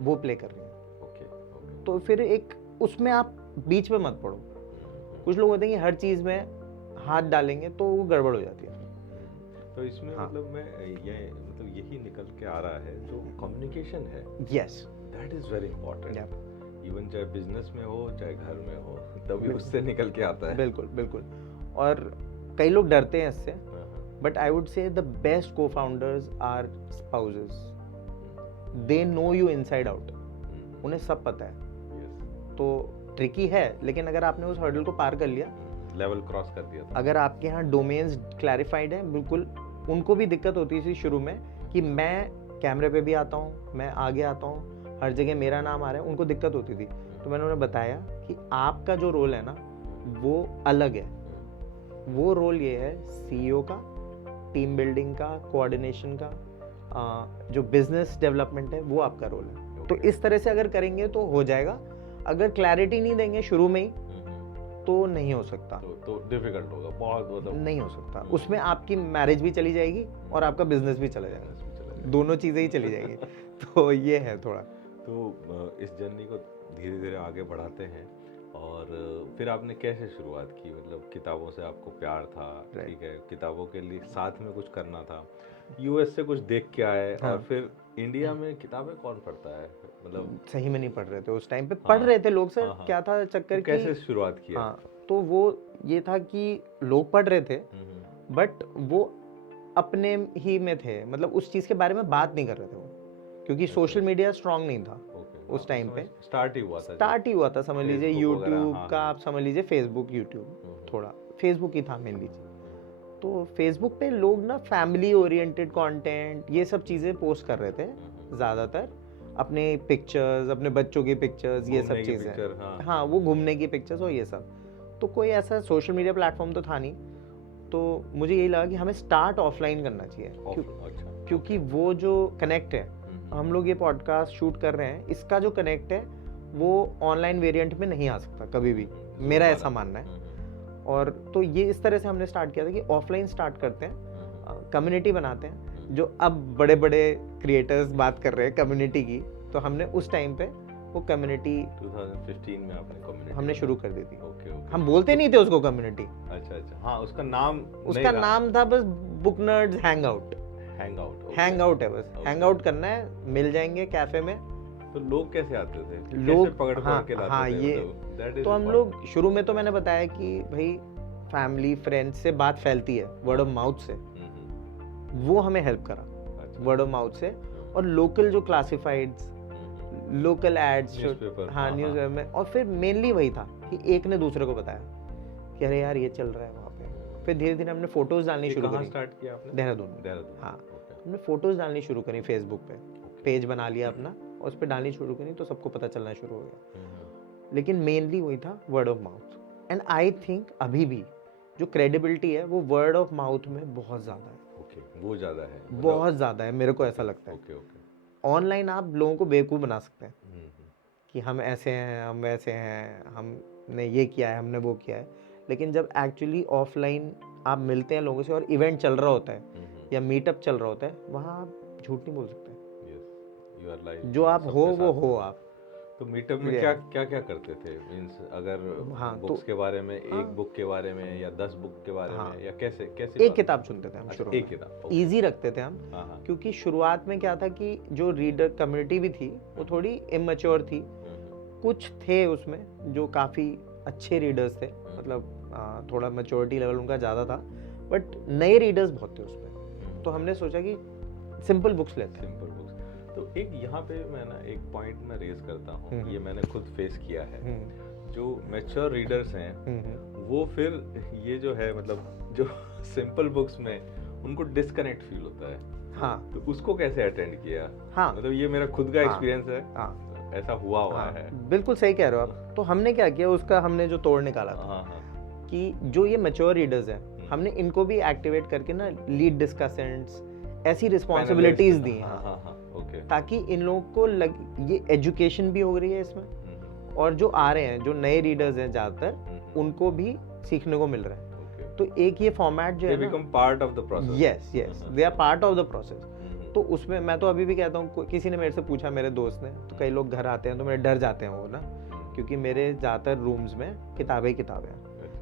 वो प्ले कर रही है। तो फिर एक उसमें आप बीच में मत पड़ो। कुछ लोग होते हैं कि हर चीज़ में हाथ डालेंगे तो वो गड़बड़ हो जाती है। तो इसमें मतलब मैं मतलब यही निकल के आ रहा है जो कम्युनिकेशन है, yes, that is very important. Even चाहे बिजनेस में हो चाहे घर में हो, तभी उससे निकल के आता है। बिल्कुल। और कई लोग डरते हैं इससे, but I would say the best co-founders are spouses, they know you inside out, उन्हें सब पता है। तो ट्रिकी है, लेकिन अगर आपने उस हर्डल को पार कर लिया, लेवल क्रॉस कर दिया था। अगर आपके यहाँ डोमेन्स क्लैरिफाइड है, बिल्कुल उनको भी दिक्कत होती थी शुरू में कि मैं कैमरे पे भी आता हूँ, मैं आगे आता हूँ, हर जगह मेरा नाम आ रहा है, उनको दिक्कत होती थी। तो मैंने उन्हें बताया कि आपका जो रोल है ना वो अलग है। वो रोल ये है सीईओ का, टीम बिल्डिंग का, कोऑर्डिनेशन का, जो बिजनेस डेवलपमेंट है वो आपका रोल है। तो इस तरह से अगर करेंगे तो हो जाएगा। अगर क्लैरिटी नहीं देंगे शुरू में ही तो नहीं हो सकता, तो डिफिकल्ट होगा बहुत, मतलब नहीं हो सकता। उसमें आपकी मैरिज भी चली जाएगी और आपका बिजनेस भी चला जाएगा, दोनों चीज़ें ही चली जाएगी। तो ये है थोड़ा। तो इस जर्नी को धीरे धीरे आगे बढ़ाते हैं। और फिर आपने कैसे शुरुआत की? मतलब किताबों से आपको प्यार था, ठीक है, किताबों के लिए साथ में कुछ करना था, यूएस से कुछ देख के आए, और फिर इंडिया में किताबें कौन पढ़ता है? मतलब सही में नहीं पढ़ रहे थे उस टाइम पे, पढ़ रहे थे लोग सर। क्या था चक्कर, कैसे शुरुआत किया? हाँ, तो वो ये था कि लोग पढ़ रहे थे बट वो अपने ही में थे, मतलब उस चीज़ के बारे में बात नहीं कर रहे थे वो, क्योंकि सोशल मीडिया स्ट्रांग नहीं था उस टाइम पे। स्टार्ट ही हुआ था समझ लीजिए यूट्यूब का, आप समझ लीजिए फेसबुक, यूट्यूब थोड़ा फेसबुक ही था मेन लीजिए। तो फेसबुक पे लोग ना फैमिली ओरिएंटेड कंटेंट ये सब चीज़ें पोस्ट कर रहे थे ज़्यादातर, अपने पिक्चर्स, अपने बच्चों की पिक्चर्स, ये सब चीज़ें। हाँ, वो घूमने की पिक्चर्स और ये सब। तो कोई ऐसा सोशल मीडिया प्लेटफॉर्म तो था नहीं, तो मुझे यही लगा कि हमें स्टार्ट ऑफलाइन करना चाहिए, क्योंकि वो जो कनेक्ट है, हम लोग ये पॉडकास्ट शूट कर रहे हैं, इसका जो कनेक्ट है वो ऑनलाइन वेरिएंट में नहीं आ सकता कभी भी, मेरा ऐसा मानना है। और तो ये इस तरह से हमने स्टार्ट किया था कि ऑफलाइन स्टार्ट करते हैं, कम्युनिटी बनाते हैं, जो अब बड़े बड़े क्रिएटर्स बात कर रहे हैं कम्युनिटी की, तो हमने उस टाइम पे वो कम्युनिटी 2015 में आपने कम्युनिटी हमने शुरू कर दी थी। ओके। हम बोलते नहीं थे उसको कम्युनिटी। अच्छा। हाँ, उसका नाम था बस बुक नर्ड्स हैंग आउट है, बस हैंग आउट करना है, मिल जाएंगे कैफे में। तो लोग कैसे आते थे? लोग कैसे पकड़ के लाते थे? हाँ, ये मतलब, तो हम लोग शुरू में तो मैंने बताया कि भाई फैमिली फ्रेंड्स से बात फैलती है वर्ड ऑफ माउथ से, वो हमें हेल्प करा वर्ड ऑफ माउथ से। और लोकल जो क्लासिफाइड्स, लोकल एड्स, हाँ न्यूज़पेपर में। और फिर मेनली वही था कि एक ने दूसरे को बताया कि अरे यार ये चल रहा है वहाँ पे। फिर धीरे धीरे हमने फोटोज डालनी शुरू करी। स्टार्ट किया आपने? देहरादून। हाँ, हमने फोटोज डालनी शुरू करी फेसबुक पे, पेज बना लिया अपना और उस पर डालनी शुरू करी, तो सबको पता चलना शुरू हो गया। लेकिन मेनली वही था word of mouth. And I think अभी भी जो क्रेडिबिलिटी है वो वर्ड ऑफ माउथ में बहुत ज़्यादा है। वो ज़्यादा है, बहुत ज़्यादा है, मेरे को ऐसा लगता है। ऑनलाइन आप लोगों को बेवकूफ़ बना सकते हैं कि हम ऐसे हैं, हम वैसे हैं, हमने ये किया है, हमने वो किया है। लेकिन जब एक्चुअली ऑफलाइन आप मिलते हैं लोगों से और इवेंट चल रहा होता है या मीटअप चल रहा होता है, वहाँ आप झूठ नहीं बोल सकते। जो आप हो वो हो आप। तो मीटअप में क्या क्या करते थे? मींस अगर बुक्स के बारे में, एक बुक के बारे में या 10 बुक के बारे में, या कैसे एक किताब चुनते थे हम शुरू में। एक किताब इजी रखते थे हम, क्योंकि शुरुआत में क्या था कि जो रीडर कम्युनिटी भी थी वो थोड़ी इमेच्योर थी। कुछ थे उसमें जो काफ़ी अच्छे रीडर्स थे, मतलब थोड़ा मैच्योरिटी लेवल उनका ज़्यादा था, बट नए रीडर्स बहुत थे उसमें। तो हमने सोचा कि सिंपल बुक्स लेते हैं। तो एक यहाँ पे मैं ना एक पॉइंट में रेज करता हूँ, ये मैंने खुद फेस किया है। जो मैच्योर रीडर्स हैं वो फिर ये जो है, मतलब जो सिंपल बुक्स में उनको डिस्कनेक्ट फील होता है। हाँ, तो उसको कैसे अटेंड किया? हाँ, मतलब ये मेरा खुद का एक्सपीरियंस है। हाँ, ऐसा हुआ है। बिल्कुल सही कह रहे हो आप। तो हमने क्या किया, उसका हमने जो तोड़ निकाला था कि जो ये मैच्योर रीडर्स हैं, हमने इनको भी एक्टिवेट करके ना लीड डिस्कसेंट्स ऐसी रिस्पॉन्सिबिलिटीज दी हैं, ताकि इन लोगों को ये एजुकेशन भी हो रही है इसमें, और जो आ रहे हैं, जो नए रीडर्स हैं ज़्यादातर, उनको भी सीखने को मिल रहा है। तो एक ये फॉर्मेट जो है ना, become part of the process. Yes, they are part of the process. तो उसमें मैं तो अभी भी कहता हूँ, किसी ने मेरे से पूछा, मेरे दोस्त ने, तो कई लोग घर आते हैं तो मेरे डर जाते हैं वो ना, क्योंकि मेरे ज़्यादातर रूम्स में किताबें हैं,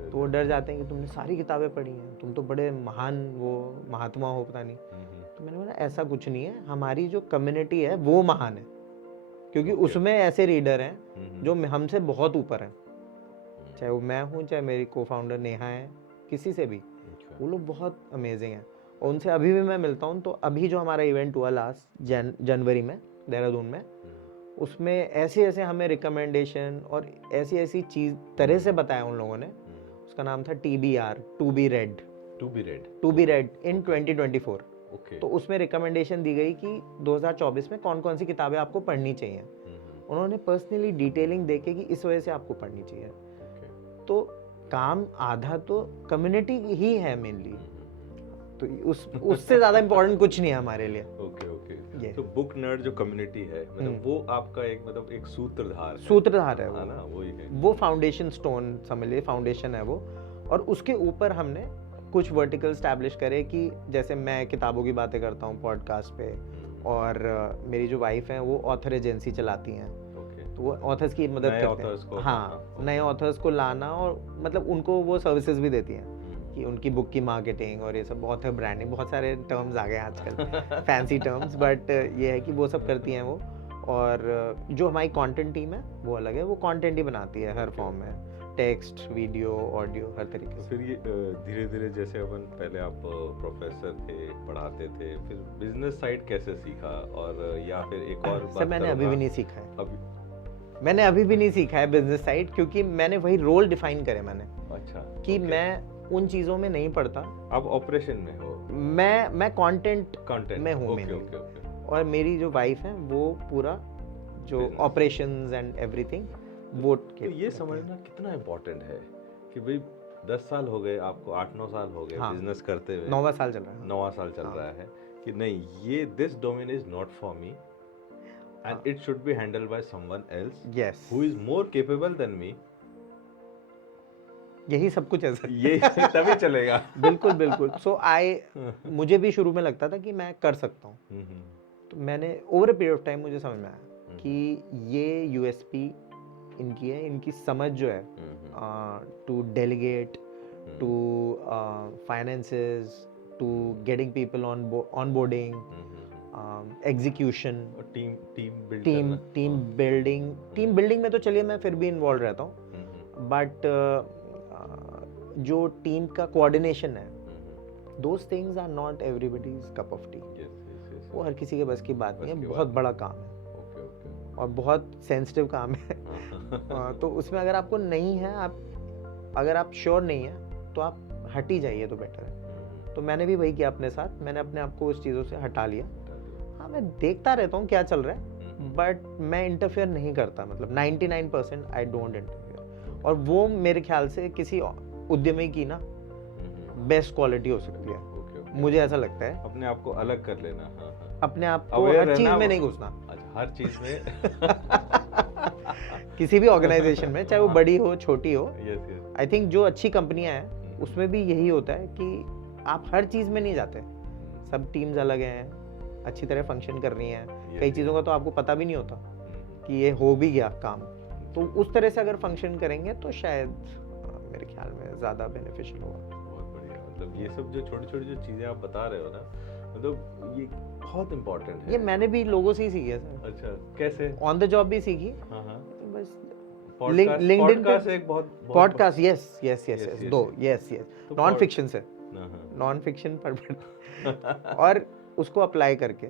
तो वो डर जाते हैं कि तुमने सारी किताबें पढ़ी हैं, तुम तो बड़े महान वो महात्मा हो, पता नहीं। तो मैंने बोला ऐसा कुछ नहीं है, हमारी जो कम्युनिटी है वो महान है, क्योंकि उसमें ऐसे रीडर हैं जो हमसे बहुत ऊपर हैं, चाहे वो मैं हूँ, चाहे मेरी को फाउंडर नेहा है, किसी से भी, वो लोग बहुत अमेजिंग हैं। और उनसे अभी भी मैं मिलता हूँ। तो अभी जो हमारा इवेंट हुआ लास्ट जनवरी में, देहरादून में, उसमें ऐसे ऐसे हमें रिकमेंडेशन और ऐसी ऐसी चीज़ तरह से बताया उन लोगों ने. उसका नाम था TBR, to be read in 2024. Okay. तो उसमें रिकमेंडेशन दी गई कि 2024 में कौन कौन सी किताबें आपको पढ़नी चाहिए. उन्होंने पर्सनली डिटेलिंग देके कि इस वजह से आपको पढ़नी चाहिए. तो काम आधा तो कम्युनिटी ही है मेनली, तो उससे ज्यादा इम्पोर्टेंट कुछ नहीं है हमारे लिए. ओके. तो बुक नर्ड जो कम्युनिटी है, मतलब वो आपका एक सूत्रधार है वो, ना, वही है. वो फाउंडेशन स्टोन समझ लीजिए, फाउंडेशन है वो. और उसके ऊपर हमने कुछ वर्टिकल स्टैब्लिश करे कि जैसे मैं किताबों की बातें करता हूँ पॉडकास्ट पे, और मेरी जो वाइफ है वो ऑथर एजेंसी चलाती हैं. तो वो ऑथर्स की मदद करते हैं. हाँ, नए ऑथर्स को लाना, और मतलब उनको वो सर्विसेज भी देती हैं कि उनकी बुक की मार्केटिंग और ये सब, ऑथर ब्रांडिंग, बहुत सारे टर्म्स आ गए आजकल फैंसी टर्म्स, बट ये है कि वो सब करती हैं वो. और जो हमारी कंटेंट टीम है वो अलग है, वो कंटेंट ही बनाती है हर फॉर्म में, टेक्स्ट, वीडियो, ऑडियो, हर तरीके से. फिर ये धीरे धीरे जैसे अपन पहले आप प्रोफेसर थे, पढ़ाते थे, फिर बिजनेस साइड कैसे सीखा, और या फिर एक और सर मैंने अभी भी नहीं सीखा है. मैंने अभी भी नहीं सीखा है बिजनेस साइड, क्योंकि मैंने वही रोल डिफाइन करे मैंने. अच्छा. कि मैं उन चीजों में नहीं पढ़ता. आप ऑपरेशन में हो. मैं कंटेंट में हूँ. ओके. और मेरी जो वाइफ है वो पूरा जो ऑपरेशंस एंड एवरीथिंग वो तो ये समझना कितना इम्पोर्टेंट है कि भाई 10 साल हो गए आपको, 8-9 साल हो गए बिजनेस करते हुए, 9वां साल चल रहा है. 9वां साल चल रहा है कि नहीं, ये this domain is not for me and it should be handled by someone else, yes, who is more capable than me. यही सब कुछ है सर. ये तभी चलेगा. बिल्कुल. सो मुझे भी शुरू में लगता था कि मैं कर सकता हूँ. तो मैंने over a period of time मुझे समझ में आया कि ये USP इनकी है, इनकी समझ जो है to delegate, to finances, to getting people on boarding, execution, team building में तो चलिए मैं फिर भी इन्वॉल्व रहता हूँ, बट जो टीम का कोऑर्डिनेशन है, those things are not everybody's cup of tea. वो हर किसी के बस की बात नहीं है. बहुत बड़ा काम है और बहुत सेंसिटिव काम है. तो उसमें अगर आपको नहीं है, अगर आप श्योर नहीं है तो आप हट ही जाइए तो बेटर है. तो मैंने भी वही किया अपने साथ. मैंने अपने आप को उस चीज़ों से हटा लिया. हाँ, मैं देखता रहता हूँ क्या चल रहा है, बट मैं इंटरफेयर नहीं करता. मतलब 99% आई डोंट इंटरफेयर. और वो मेरे ख्याल से किसी उद्यमी की ना बेस्ट क्वालिटी हो सकती है. मुझे ऐसा लगता है. अपने आप को अलग कर लेना. अपने आप को हर चीज में नहीं घुसना. हर चीज में किसी भी ऑर्गेनाइजेशन में, चाहे वो बड़ी हो छोटी हो. आई थिंक जो अच्छी कंपनियां हैं उसमें भी यही होता है कि आप हर चीज में नहीं जाते. सब टीम्स अलग हैं, अच्छी तरह फंक्शन कर रही हैं. कई चीज़ों का तो आपको पता भी नहीं होता कि ये हो भी गया काम. तो उस तरह से अगर फंक्शन करेंगे तो शायद मेरे ख्याल में ज़्यादा बेनिफिशियल होगा. बहुत बढ़िया. मतलब ये सब जो छोटी छोटी जो चीज़ें आप बता रहे हो ना, मतलब ये बहुत इम्पोर्टेंट है. ये मैंने भी लोगों से ही सीखी है सर. अच्छा, कैसे? ऑन द जॉब भी सीखी. हाँ. तो बस लिंक्डइन पे एक बहुत पॉडकास्ट. यस दो. यस नॉन फिक्शन से, नॉन फिक्शन पर और उसको अप्लाई करके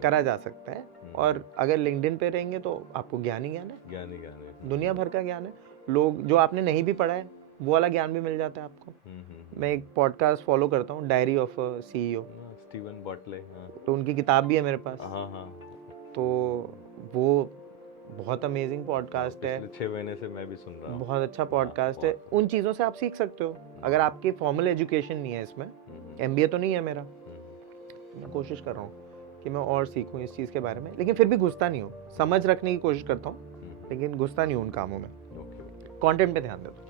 करा जा सकता है. और अगर लिंक्डइन पे रहेंगे तो आपको ज्ञान ही ज्ञान है. दुनिया भर का ज्ञान है. लोग जो आपने नहीं भी पढ़ा है वो वाला ज्ञान भी मिल जाता है आपको. मैं एक पॉडकास्ट फॉलो करता हूँ, डायरी ऑफ CEO, स्टीवन बॉटले. तो उनकी किताब भी है मेरे पास. तो वो बहुत अमेजिंग पॉडकास्ट है. 6 महीने से मैं भी सुन रहा हूँ. बहुत अच्छा पॉडकास्ट है. उन चीज़ों से आप सीख सकते हो. अगर आपकी फॉर्मल एजुकेशन नहीं है, इसमें MBA तो नहीं है मेरा, मैं कोशिश कर रहा हूँ कि मैं और सीखूं इस चीज़ के बारे में, लेकिन फिर भी घुसता नहीं हूँ. समझ रखने की कोशिश करता हूँ, लेकिन घुसता नहीं हूँ उन कामों में. कंटेंट पे ध्यान देता हूँ.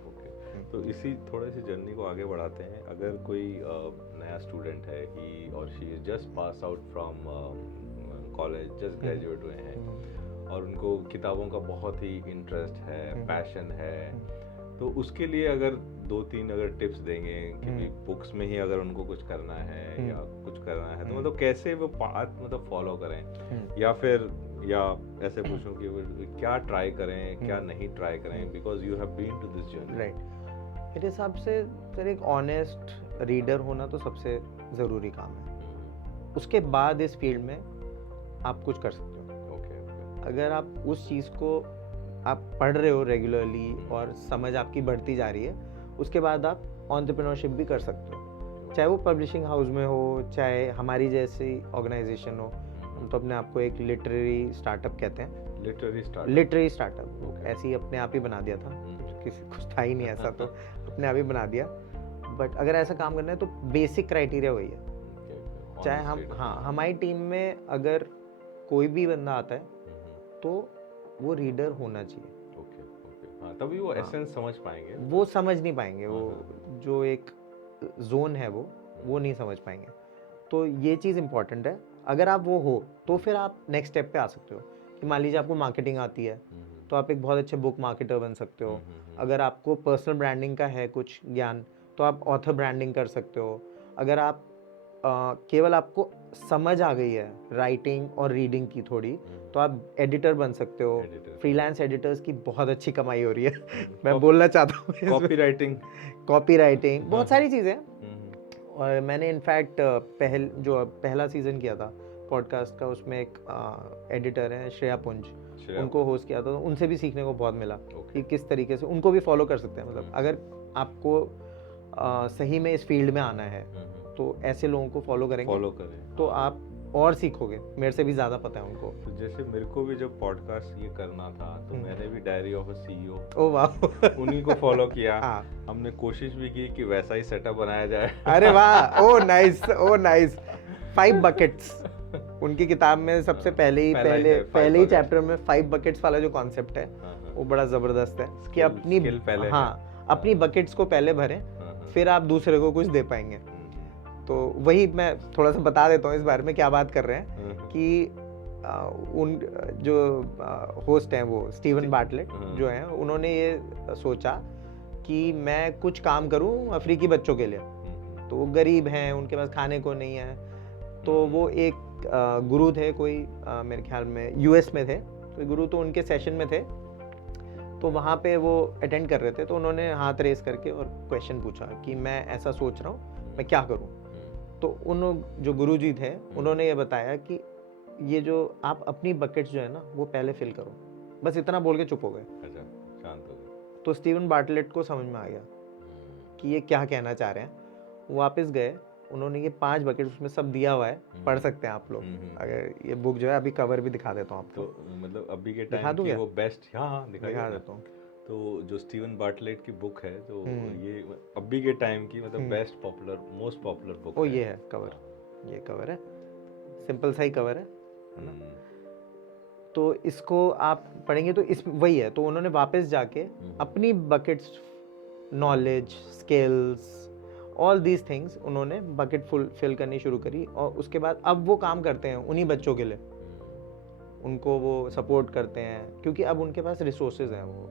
तो इसी थोड़ी सी जर्नी को आगे बढ़ाते हैं. अगर कोई नया स्टूडेंट है, ही और she is just pass out from college, just graduate हुए हैं, और उनको किताबों का बहुत ही इंटरेस्ट है, पैशन है, तो उसके लिए अगर 2-3 अगर टिप्स देंगे कि बुक्स में ही अगर उनको कुछ करना है या कुछ करना है, तो मतलब कैसे वो पाथ मतलब फॉलो करें, या फिर या ऐसे पूछूं कि क्या ट्राई करें, क्या नहीं ट्राई करें, because you have been to this journey. Right. मेरे हिसाब से सर एक ऑनेस्ट रीडर होना तो सबसे ज़रूरी काम है. उसके बाद इस फील्ड में आप कुछ कर सकते हो. अगर आप उस चीज़ को आप पढ़ रहे हो रेगुलरली और समझ आपकी बढ़ती जा रही है, उसके बाद आप एंटरप्रेन्योरशिप भी कर सकते हो, चाहे वो पब्लिशिंग हाउस में हो, चाहे हमारी जैसी ऑर्गेनाइजेशन हो। हम तो अपने आप को एक लिटरेरी स्टार्टअप कहते हैं, लिटरेरी स्टार्टअप ऐसे ही अपने आप ही बना दिया था, किसी कुछ था ही नहीं ऐसा तो अपने आप ही बना दिया। बट अगर ऐसा काम करना है तो बेसिक क्राइटेरिया वही है, चाहे हम हमारी टीम में अगर कोई भी बंदा आता है तो वो रीडर होना चाहिए। तभी वो एसेंस समझ पाएंगे। वो समझ नहीं पाएंगे, वो जो एक जोन है वो नहीं समझ पाएंगे। तो ये चीज़ इंपॉर्टेंट है। अगर आप वो हो तो फिर आप नेक्स्ट स्टेप पे आ सकते हो कि मान लीजिए आपको मार्केटिंग आती है तो आप एक बहुत अच्छे बुक मार्केटर बन सकते हो। अगर आपको पर्सनल ब्रांडिंग का है कुछ ज्ञान तो आप ऑथर ब्रांडिंग कर सकते हो। अगर आप केवल आपको समझ आ गई है राइटिंग और रीडिंग की थोड़ी, तो आप एडिटर बन सकते हो। फ्रीलांस एडिटर्स की बहुत अच्छी कमाई हो रही है। मैं बोलना चाहता हूँ कॉपी राइटिंग बहुत सारी चीज़ें। और मैंने इनफैक्ट पहला सीजन किया था पॉडकास्ट का, उसमें एक एडिटर है श्रेया पुंज, उनको होस्ट किया था, तो उनसे भी सीखने को बहुत मिला कि किस तरीके से उनको भी फॉलो कर सकते हैं। मतलब अगर आपको सही में इस फील्ड में आना है तो ऐसे लोगों को फॉलो करें तो आप और सीखोगे। मेरे से भी ज़्यादा पता है उनको। तो जैसे मेरे को भी जब पॉडकास्ट ये करना था तो मैंने भी डायरी ऑफ अ सीईओ ओ वाह उन्हीं को फॉलो किया। हाँ। हमने कोशिश भी की कि वैसा ही सेटअप बनाया जाए। अरे वाह, ओ नाइस 5 buckets उनकी किताब में सबसे पहले ही चैप्टर में 5 buckets वाला जो कॉन्सेप्ट है वो बड़ा जबरदस्त है कि अपनी बकेट्स को पहले भरें, फिर आप दूसरे को कुछ दे पाएंगे। तो वही मैं थोड़ा सा बता देता हूँ इस बारे में क्या बात कर रहे हैं कि उन जो होस्ट हैं वो स्टीवन बार्टलेट जो हैं, उन्होंने ये सोचा कि मैं कुछ काम करूं अफ्रीकी बच्चों के लिए। तो वो गरीब हैं, उनके पास खाने को नहीं है, तो वो एक गुरु थे कोई मेरे ख्याल में यूएस में थे, तो गुरु तो उनके सेशन में थे, तो वहाँ पे वो अटेंड कर रहे थे। तो उन्होंने हाथ रेस करके और क्वेश्चन पूछा कि मैं ऐसा सोच रहा हूँ, मैं क्या करूँ। तो उन जो गुरुजी थे उन्होंने ये बताया कि ये जो आप अपनी बकेट्स जो है ना वो पहले फिल करो। बस इतना बोल के चुप हो गए। अच्छा, शांत हो गए। तो स्टीवन बार्टलेट को समझ में आ गया कि ये क्या कहना चाह रहे हैं। वो वापस गए, उन्होंने ये 5 बकेट उसमें सब दिया हुआ है, पढ़ सकते हैं आप लोग। अगर ये बुक जो है, अभी कवर भी दिखा देता हूँ आपको। तो मतलब अभी के टाइम की वो बेस्ट, हाँ दिखा देता हूँ। तो जो स्टीवन बार्टलेट की बुक है, तो ये अभी के टाइम की मतलब best popular, most popular book है। ये है कवर, ये कवर है, सिंपल सा ही कवर है ना। तो इसको आप पढ़ेंगे तो इस वही है। तो उन्होंने वापस जाके अपनी buckets, knowledge, skills, all these things उन्होंने बकेट फिल करनी शुरू करी। और उसके बाद अब वो काम करते हैं उन्हीं बच्चों के लिए, उनको वो सपोर्ट करते हैं क्योंकि अब उनके पास रिसोर्सेज हैं, वो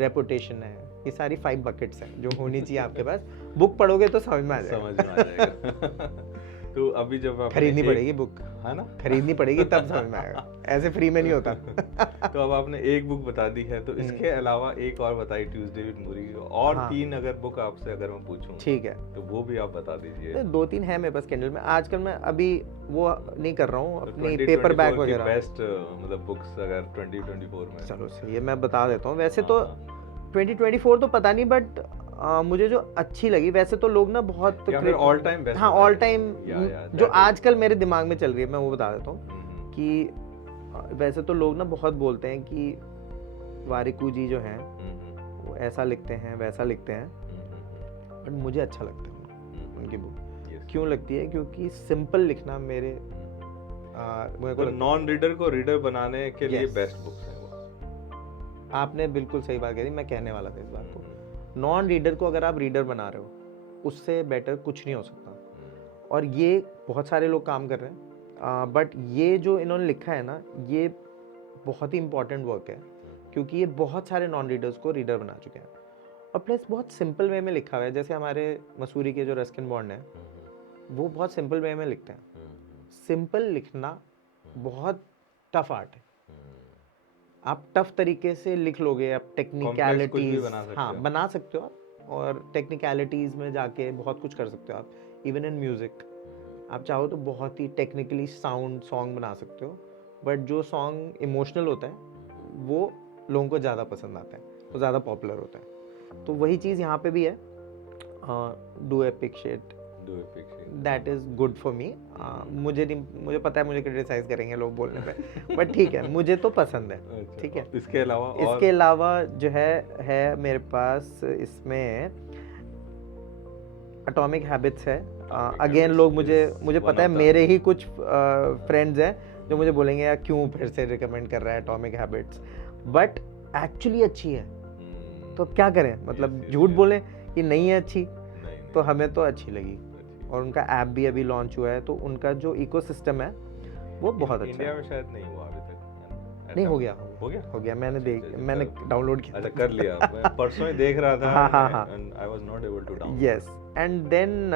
रेपुटेशन है। ये सारी 5 बकेट्स हैं जो होनी चाहिए आपके पास। बुक पढ़ोगे तो समझ में आ जाएगा। तो अभी जब आप खरीदनी पड़ेगी बुक, है ना, खरीदनी पड़ेगी तब समझ में आएगा, ऐसे फ्री में नहीं होता। तो अब आपने एक बुक बता दी है, तो इसके अलावा एक और बताई, ट्यूसडे विद मूरी, और 3 अगर बुक आपसे अगर मैं पूछूं, ठीक है, तो वो भी आप बता दीजिए। 2-3 है मेरे पास किंडल में। आजकल मैं अभी वो नहीं कर रहा हूँ, अपनी पेपर बैक वगैरह। बेस्ट मतलब बुक्स अगर 2024 में। चलो सही है, मैं बता देता हूँ। वैसे तो 2024 तो पता नहीं, बट मुझे जो अच्छी लगी, वैसे तो लोग ना बहुत ऑल टाइम बेस्ट, हाँ ऑल टाइम जो आजकल मेरे दिमाग में चल रही है मैं वो बता देता हूँ कि वैसे तो लोग ना बहुत बोलते हैं कि वारिकू जी जो हैं वो ऐसा लिखते हैं वैसा लिखते हैं, बट मुझे अच्छा लगता है उनकी बुक। क्यों लगती है? क्योंकि सिंपल लिखना मेरे को नॉन रीडर को रीडर बनाने के लिए बेस्ट बुक्स हैं वो। आपने बिल्कुल सही बात कही, मैं कहने वाला था इस बात को। नॉन रीडर को अगर आप रीडर बना रहे हो, उससे बेटर कुछ नहीं हो सकता। और ये बहुत सारे लोग काम कर रहे हैं, बट ये जो इन्होंने लिखा है ना, ये बहुत ही इंपॉर्टेंट वर्क है क्योंकि ये बहुत सारे नॉन रीडर्स को रीडर बना चुके हैं। और प्लस बहुत सिंपल वे में लिखा हुआ है। जैसे हमारे मसूरी के जो रस्किन बॉन्ड हैं, वो बहुत सिंपल वे में लिखते हैं। सिंपल लिखना बहुत टफ आर्ट है। आप टफ तरीके से लिख लोगे, आप टेक्निकलिटीज बना सकते हो आप, और टेक्निकलिटीज में जाके बहुत कुछ कर सकते हो आप। इवन इन म्यूजिक आप चाहो तो बहुत ही टेक्निकली साउंड सॉन्ग बना सकते हो, बट जो सॉन्ग इमोशनल होता है वो लोगों को ज़्यादा पसंद आता है, वो ज़्यादा पॉपुलर होता है। तो वही चीज़ यहाँ पे भी है, do epic shit, that is good for me. मुझे पता है मुझे क्रिटिसाइज करेंगे लोग बोलने पे, बट ठीक है, मुझे तो पसंद है। ठीक है, इसके अलावा जो है मेरे पास इसमें एटॉमिक हैबिट्स है। अगेन लोग मुझे पता है मेरे ही कुछ फ्रेंड्स हैं जो मुझे बोलेंगे यार क्यों फिर से रिकमेंड कर रहा है एटॉमिक हैबिट्स, बट एक्चुअली अच्छी है। तो क्या करें, मतलब झूठ बोलें कि नहीं है अच्छी, तो हमें तो अच्छी लगी। और उनका ऐप भी अभी लॉन्च हुआ है, तो उनका जो इकोसिस्टम है वो बहुत अच्छा इंडिया है। में शायद नहीं हुआ अभी तक। नहीं, हो गया, मैंने डाउनलोड किया था, कर लिया। मैं परसों ही देख रहा था। हाँ। I was not able to download. Yes, and then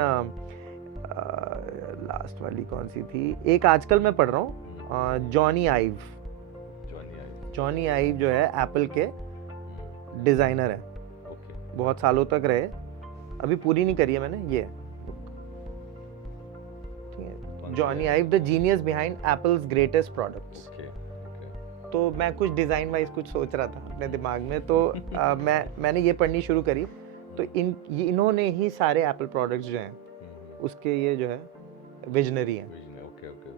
last वाली कौन सी थी, एक आजकल मैं पढ़ रहा हूँ, जॉनी आइव जो है एप्पल के डिजाइनर है, बहुत सालों तक रहे, अभी पूरी नहीं करी है मैंने ये। Jony Ive, the genius behind Apple's greatest products. तो मैं कुछ डिजाइन वाइज कुछ सोच रहा था अपने दिमाग में, तो मैंने ये पढ़नी शुरू करी। तो इन्होंने ही सारे एप्पल प्रोडक्ट्स जो हैं उसके ये जो है विजनरी हैं।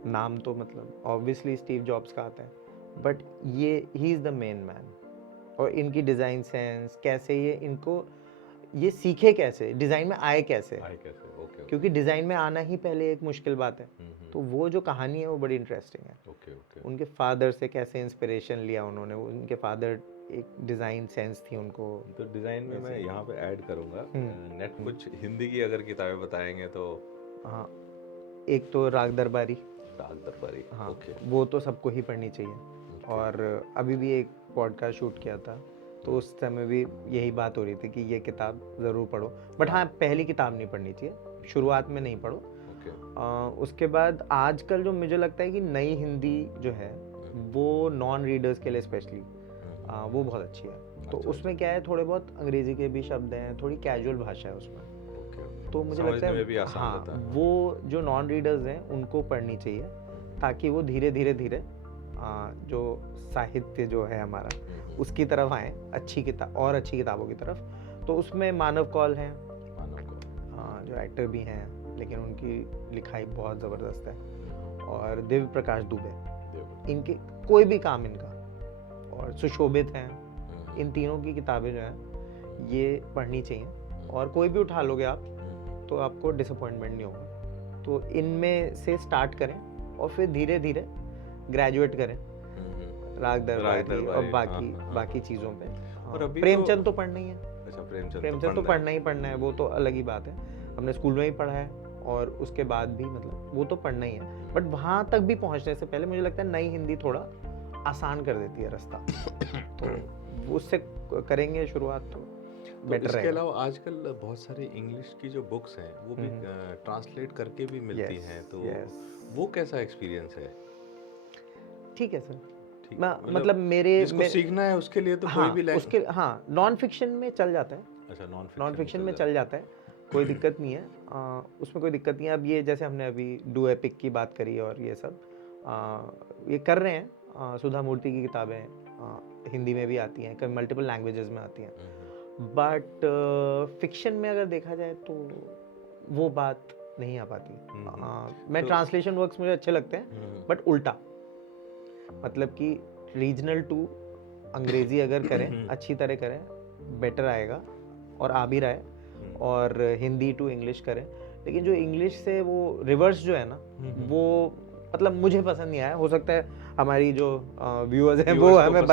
नाम तो मतलब ऑब्वियसली स्टीव जॉब्स का आता है, बट ये he is the main man. और इनकी डिजाइन सेंस कैसे, ये सीखे कैसे, डिजाइन में आए कैसे, क्योंकि डिजाइन में आना ही पहले एक मुश्किल बात है। तो वो जो कहानी है वो बड़ी इंटरेस्टिंग है। उनके फादर से कैसे इंस्पिरेशन लिया उन्होंने, उनके फादर एक डिजाइन सेंस थी उनको। तो डिजाइन में मैं यहाँ पे ऐड करूँगा, नेट कुछ हिंदी की अगर किताबें बताएंगे तो। हाँ, एक तो राग दरबारी, हाँ, वो तो सबको ही पढ़नी चाहिए। और अभी भी एक पॉडकास्ट शूट किया था, तो उस समय भी यही बात हो रही थी कि ये किताब ज़रूर पढ़ो, बट हाँ पहली किताब नहीं पढ़नी चाहिए, शुरुआत में नहीं पढ़ो। उसके बाद आजकल जो मुझे लगता है कि नई हिंदी जो है वो नॉन रीडर्स के लिए स्पेशली वो बहुत अच्छी है। तो उसमें क्या है, थोड़े बहुत अंग्रेजी के भी शब्द हैं, थोड़ी कैजुअल भाषा है उसमें। तो मुझे लगता है हाँ, वो जो नॉन रीडर्स हैं उनको पढ़नी चाहिए, ताकि वो धीरे धीरे जो साहित्य जो है हमारा उसकी तरफ आए, अच्छी किताबों की तरफ। तो उसमें मानव कौल हैं, जो एक्टर भी हैं, लेकिन उनकी लिखाई बहुत ज़बरदस्त है। और दिव्य प्रकाश दुबे, इनके कोई भी काम इनका, और सुशोभित हैं, इन तीनों की किताबें जो हैं ये पढ़नी चाहिए। और कोई भी उठा लोगे आप तो आपको डिसअपॉइंटमेंट नहीं होगा। तो इनमें से स्टार्ट करें और फिर धीरे धीरे ग्रेजुएट करें राग दरबारी और बाकी चीज़ों पे। और अभी प्रेमचंद तो पढ़ना ही है। अच्छा, प्रेमचंद तो पढ़ना ही है, वो तो अलग ही बात है, हमने स्कूल में ही पढ़ा है, और उसके बाद भी मतलब वो तो पढ़ना ही है। बट वहाँ तक भी पहुँचने से पहले मुझे लगता है नई हिंदी थोड़ा आसान कर देती है रास्ता, तो उससे करेंगे शुरुआत तो बेटर इसके रहेगा। अलावा आजकल बहुत सारी इंग्लिश की जो बुक्स हैं वो भी ट्रांसलेट करके भी मिलती हैं, तो वो कैसा एक्सपीरियंस है? ठीक है सर, मतलब मेरे जिसको सीखना है उसके लिए तो कोई भी उसके नॉन फिक्शन में चल जाता है। अच्छा, नॉन फिक्शन में चल जाता है, कोई दिक्कत नहीं है, उसमें कोई दिक्कत नहीं है। अब ये जैसे हमने अभी डू एपिक की बात करी और ये सब ये कर रहे हैं, सुधा मूर्ति की किताबें हिंदी में भी आती हैं, कई मल्टीपल लैंग्वेजेस में आती हैं, बट फिक्शन में अगर देखा जाए तो वो बात नहीं आ पाती। मैं ट्रांसलेशन वर्क्स मुझे अच्छे लगते हैं, बट उल्टा, मतलब कि रीजनल टू अंग्रेजी अगर करें अच्छी तरह करें बेटर आएगा, और आ भी रहा है। और हिंदी टू इंग्लिश करें, लेकिन जो इंग्लिश से वो रिवर्स जो है ना, वो मतलब मुझे पसंद नहीं आया। हो सकता है हमारी जो व्यूअर्स हैं वो हमें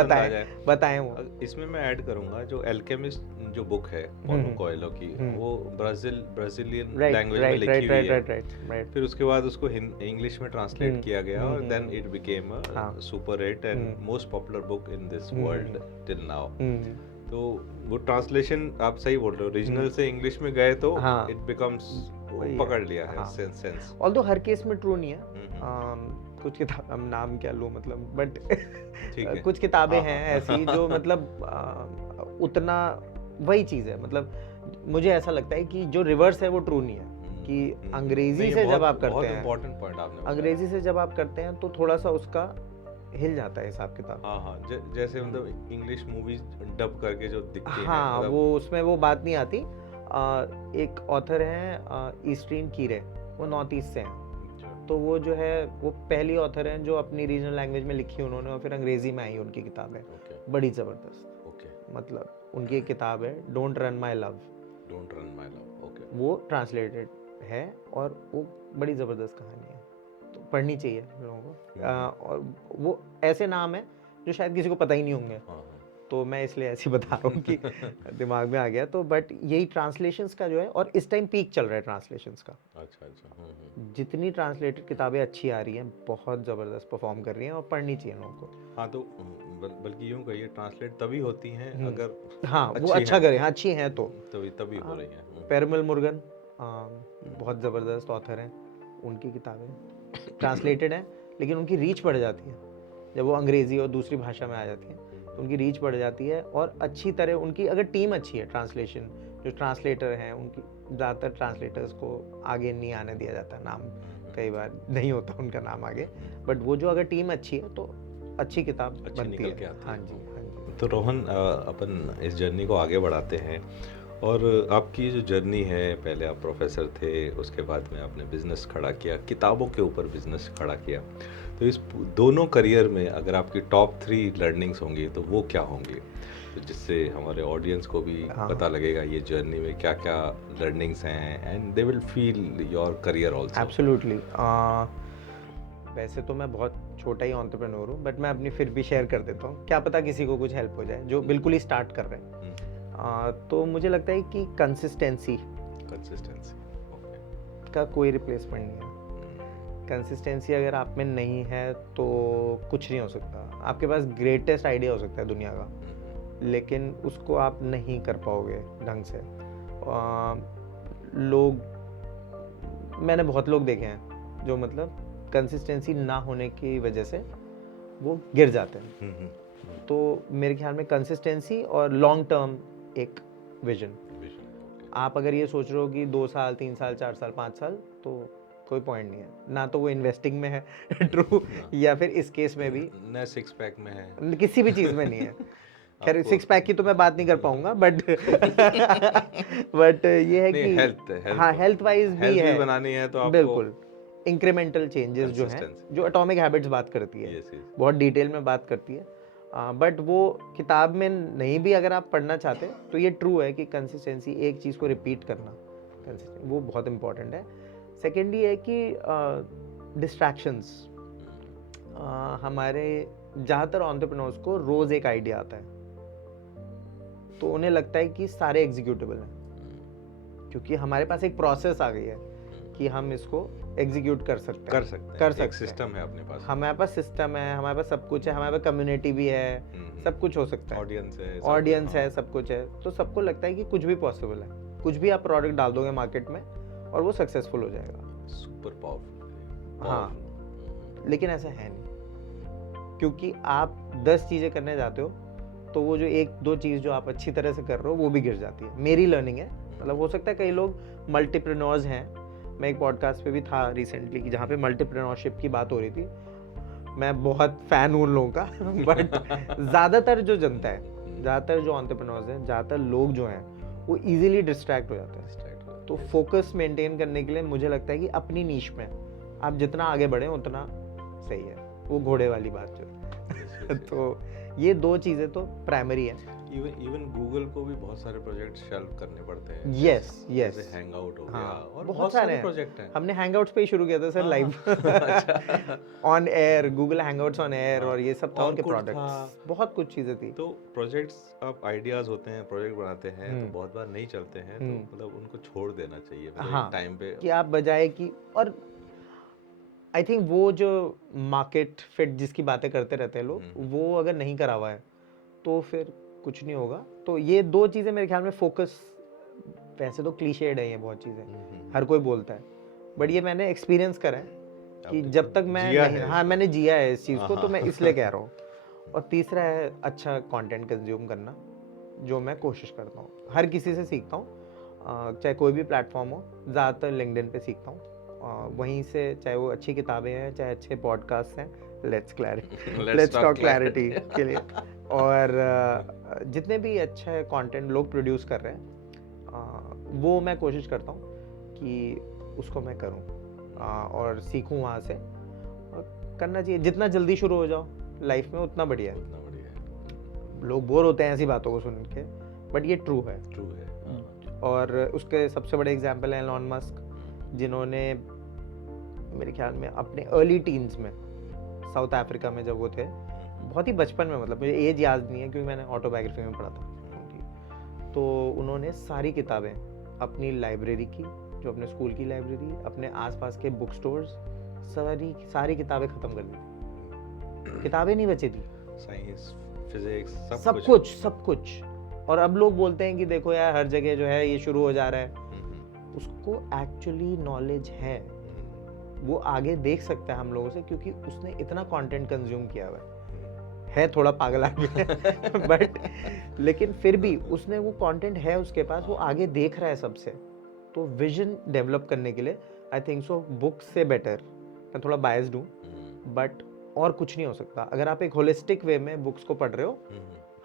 बताएं वो। इसमें मैं ऐड करूंगा, जो एल्केमिस्ट जो बुक है पॉलो कोएल्हो की, वो ब्राजीलियन लैंग्वेज में लिखी हुई है। फिर उसके बाद उसको इंग्लिश में ट्रांसलेट किया गया, और then it became a super hit and most popular book in this world till now. तो वो ट्रांसलेशन आप सही बोल रहे हो, रीजनल से इंग्लिश में गए तो इट बिकम्स, पकड़ लिया है सेंस। ऑल्दो हर केस में ट्रू नहीं है, कुछ किताब, हम नाम क्या लूँ मतलब, बट कुछ किताबें हैं ऐसी जो मतलब उतना वही चीज़ है। मतलब मुझे ऐसा लगता है कि जो रिवर्स है वो ट्रू नहीं है, कि अंग्रेजी से जब आप करते हैं, अंग्रेजी से जब आप करते हैं तो थोड़ा सा उसका हिल जाता है हिसाब किताब। हाँ हाँ, जैसे मतलब इंग्लिश मूवीज डब करके जो दिखती हैं, हाँ, मतलब वो उसमें वो बात नहीं आती। एक ऑथर हैं ईस्ट्रीन कीरे, वो नॉर्थ ईस्ट से हैं। अच्छा, तो वो जो है वो पहली ऑथर हैं जो अपनी रीजनल लैंग्वेज में लिखी उन्होंने, और फिर अंग्रेजी में आई उनकी किताब है, ओके बड़ी ज़बरदस्त। ओके, मतलब उनकी एक किताब है don't run my love, don't run my love, okay. वो ट्रांसलेटेड है और वो बड़ी ज़बरदस्त कहानी है, तो पढ़नी चाहिए लोगों को। और वो ऐसे नाम है जो शायद किसी को पता ही नहीं होंगे, हाँ हाँ, तो मैं इसलिए ऐसे ही बता रहा हूँ कि दिमाग में आ गया। तो बट यही ट्रांसलेशंस का जो है, और इस टाइम पीक चल रहा है ट्रांसलेशंस का। अच्छा अच्छा, जितनी ट्रांसलेटेड किताबें अच्छी आ रही हैं, बहुत ज़बरदस्त परफॉर्म कर रही हैं, और पढ़नी चाहिए लोगों को। हाँ तो बल्कि यूँ कहिए ट्रांसलेट तभी होती हैं अगर हाँ, वो अच्छी अच्छा हैं, करें, हाँ अच्छी हैं तो। तभी हो हाँ, रही हैं। पेरुमल मुरुगन बहुत ज़बरदस्त ऑथर हैं, उनकी किताबें ट्रांसलेटेड हैं, लेकिन उनकी रीच बढ़ जाती है जब वो अंग्रेज़ी और दूसरी भाषा में आ जाती हैं, तो उनकी रीच बढ़ जाती है। और अच्छी तरह उनकी अगर टीम अच्छी है, ट्रांसलेशन जो ट्रांसलेटर हैं उनकी, ज़्यादातर ट्रांसलेटर्स को आगे नहीं आने दिया जाता, नाम कई बार नहीं होता उनका नाम आगे, बट वो जो अगर टीम अच्छी है तो अच्छी किताब अच्छी बनती निकल है। के आती हाँ है। जी, हाँ जी। तो रोहन, अपन इस जर्नी को आगे बढ़ाते हैं, और आपकी जो जर्नी है, पहले आप प्रोफेसर थे, उसके बाद में आपने बिजनेस खड़ा किया, किताबों के ऊपर बिजनेस खड़ा किया। तो इस दोनों करियर में अगर आपकी टॉप 3 लर्निंग्स होंगी तो वो क्या होंगी, तो जिससे हमारे ऑडियंस को भी हाँ। पता लगेगा ये जर्नी में क्या क्या लर्निंग्स हैं, and they will feel your career also. Absolutely. वैसे तो मैं बहुत छोटा ही एंटरप्रेन्योर हूँ, बट मैं अपनी फिर भी शेयर कर देता हूँ, क्या पता किसी को कुछ हेल्प हो जाए जो बिल्कुल ही स्टार्ट कर रहे हैं। तो मुझे लगता है कि कंसिस्टेंसी का कोई रिप्लेसमेंट नहीं है। कंसिस्टेंसी अगर आप में नहीं है तो कुछ नहीं हो सकता। आपके पास ग्रेटेस्ट आइडिया हो सकता है दुनिया का, लेकिन उसको आप नहीं कर पाओगे ढंग से। मैंने बहुत लोग देखे हैं जो मतलब कंसिस्टेंसी ना होने की वजह से वो गिर जाते हैं। तो मेरे ख्याल में कंसिस्टेंसी और लॉन्ग टर्म एक विजन। आप अगर ये सोच रहे हो कि 2 साल 3 साल 4 साल 5 साल, तो कोई पॉइंट नहीं है ना, तो वो इन्वेस्टिंग में है ट्रू, या फिर इस केस में भी न सिक्स पैक में है, किसी भी चीज़ में नहीं है। खैर 6 पैक की तो मैं बात नहीं कर पाऊंगा, बट ये है कि हेल्थ वाइज भी है, बनानी है तो आपको बिल्कुल इंक्रीमेंटल चेंजेस जो हैं, जो एटॉमिक हैबिट्स बात करती है, बहुत डिटेल में बात करती है। बट वो किताब में नहीं भी अगर आप पढ़ना चाहते हैं तो ये ट्रू है कि कंसिस्टेंसी, एक चीज़ को रिपीट करना, वो बहुत इंपॉर्टेंट है। सेकेंड ये है कि डिस्ट्रैक्शंस, हमारे ज़्यादातर एंटरप्रेन्योर्स को रोज़ एक आइडिया आता है, तो उन्हें लगता है कि सारे एग्जीक्यूटेबल हैं, क्योंकि हमारे पास एक प्रोसेस आ गई है कि हम इसको एग्जीक्यूट कर सकते हैं। एक सिस्टम है अपने पास, हमारे पास सिस्टम है, हमारे पास सब कुछ है, हमारे पास कम्युनिटी भी है, सब कुछ हो सकता है, ऑडियंस है, सब कुछ है। तो सबको लगता है कि कुछ भी पॉसिबल है, कुछ भी आप प्रोडक्ट डाल दोगे मार्केट में और वो सक्सेसफुल हो जाएगा। Super powerful. हाँ, लेकिन ऐसा है नहीं, क्योंकि आप 10 चीज़ें करने जाते हो तो वो जो 1-2 चीज़ जो आप अच्छी तरह से कर रहे हो वो भी गिर जाती है। मेरी लर्निंग है, मतलब हो सकता है कई लोग मल्टीप्रेन्योर्स हैं। मैं एक पॉडकास्ट पे भी था रिसेंटली कि जहाँ पे मल्टीप्रेन्योरशिप की बात हो रही थी। मैं बहुत फ़ैन हूँ उन लोगों का बट ज़्यादातर जो जनता है, ज़्यादातर जो एंटरप्रेन्योर्स हैं, ज़्यादातर लोग जो हैं वो इजीली डिस्ट्रैक्ट हो जाते हैं। तो फोकस मेंटेन करने के लिए मुझे लगता है कि अपनी नीश में आप जितना आगे बढ़ें उतना सही है, वो घोड़े वाली बात जो तो ये 2 चीज़ें तो प्राइमरी है। इवन गूगल को भी बहुत सारे प्रोजेक्ट शेल्व करने पड़ते हैं। यस जैसे हैंगआउट हो गया, और बहुत सारे प्रोजेक्ट हैं। हमने हैंगआउट्स पे ही शुरू किया था sir, live on air, Google Hangouts on air, और ये सब था उनके प्रोडक्ट्स, बहुत कुछ चीज़ें थी। तो प्रोजेक्ट्स, आप आइडियाज होते हैं, प्रोजेक्ट बनाते हैं तो बहुत बार नहीं चलते हैं, तो मतलब उनको छोड़ देना चाहिए मतलब टाइम पे, कि आप बजाय कि, और आई थिंक वो जो मार्केट फिट जिसकी बातें करते रहते हैं लोग, वो अगर नहीं करा हुआ है तो फिर कुछ नहीं होगा। तो ये 2 चीज़ें मेरे ख्याल में फोकस, वैसे तो क्लीशेड है ये बहुत चीज़ें, हर कोई बोलता है, बट ये मैंने एक्सपीरियंस करा है कि जब तक मैं नहीं, हाँ मैंने जिया है इस चीज़ को, तो मैं इसलिए कह रहा हूँ। और तीसरा है अच्छा कंटेंट कंज्यूम करना, जो मैं कोशिश करता हूँ, हर किसी से सीखता हूँ, चाहे कोई भी प्लेटफॉर्म हो, ज़्यादातर लिंक्डइन पे सीखता हूँ, वहीं से, चाहे वो अच्छी किताबें हैं, चाहे अच्छे पॉडकास्ट हैं, लेट्स टॉक क्लैरिटी के लिए। और जितने भी अच्छे कंटेंट लोग प्रोड्यूस कर रहे हैं वो मैं कोशिश करता हूँ कि उसको मैं करूँ और सीखूँ वहाँ से। और करना चाहिए, जितना जल्दी शुरू हो जाओ लाइफ में उतना बढ़िया है। लोग बोर होते हैं ऐसी बातों को सुन के, बट ये ट्रू है। और उसके सबसे बड़े एग्जाम्पल हैं एलॉन मस्क, जिन्होंने मेरे ख्याल में अपने अर्ली टीन्स में साउथ अफ्रीका में जब वो थे, बहुत ही बचपन में, मतलब मुझे एज याद नहीं है क्योंकि मैंने ऑटोबायोग्राफी में पढ़ा था उनकी, तो उन्होंने सारी किताबें अपनी लाइब्रेरी की, जो अपने स्कूल की लाइब्रेरी, अपने आसपास के बुक स्टोर्स, सारी किताबें ख़त्म कर दी। किताबें नहीं बची थी, साइंस, फिजिक्स, सब कुछ। और अब लोग बोलते हैं कि देखो यार हर जगह जो है ये शुरू हो जा रहा है, उसको एक्चुअली नॉलेज है, वो आगे देख सकता है हम लोगों से, क्योंकि उसने इतना कंटेंट कंज्यूम किया हुआ है थोड़ा पागल आदमी बट लेकिन फिर भी उसने वो कंटेंट है उसके पास, वो आगे देख रहा है सबसे। तो विजन डेवलप करने के लिए आई थिंक सो बुक से बेटर, मैं थोड़ा बायस्ड हूँ बट और कुछ नहीं हो सकता। अगर आप एक होलिस्टिक वे में बुक्स को पढ़ रहे हो,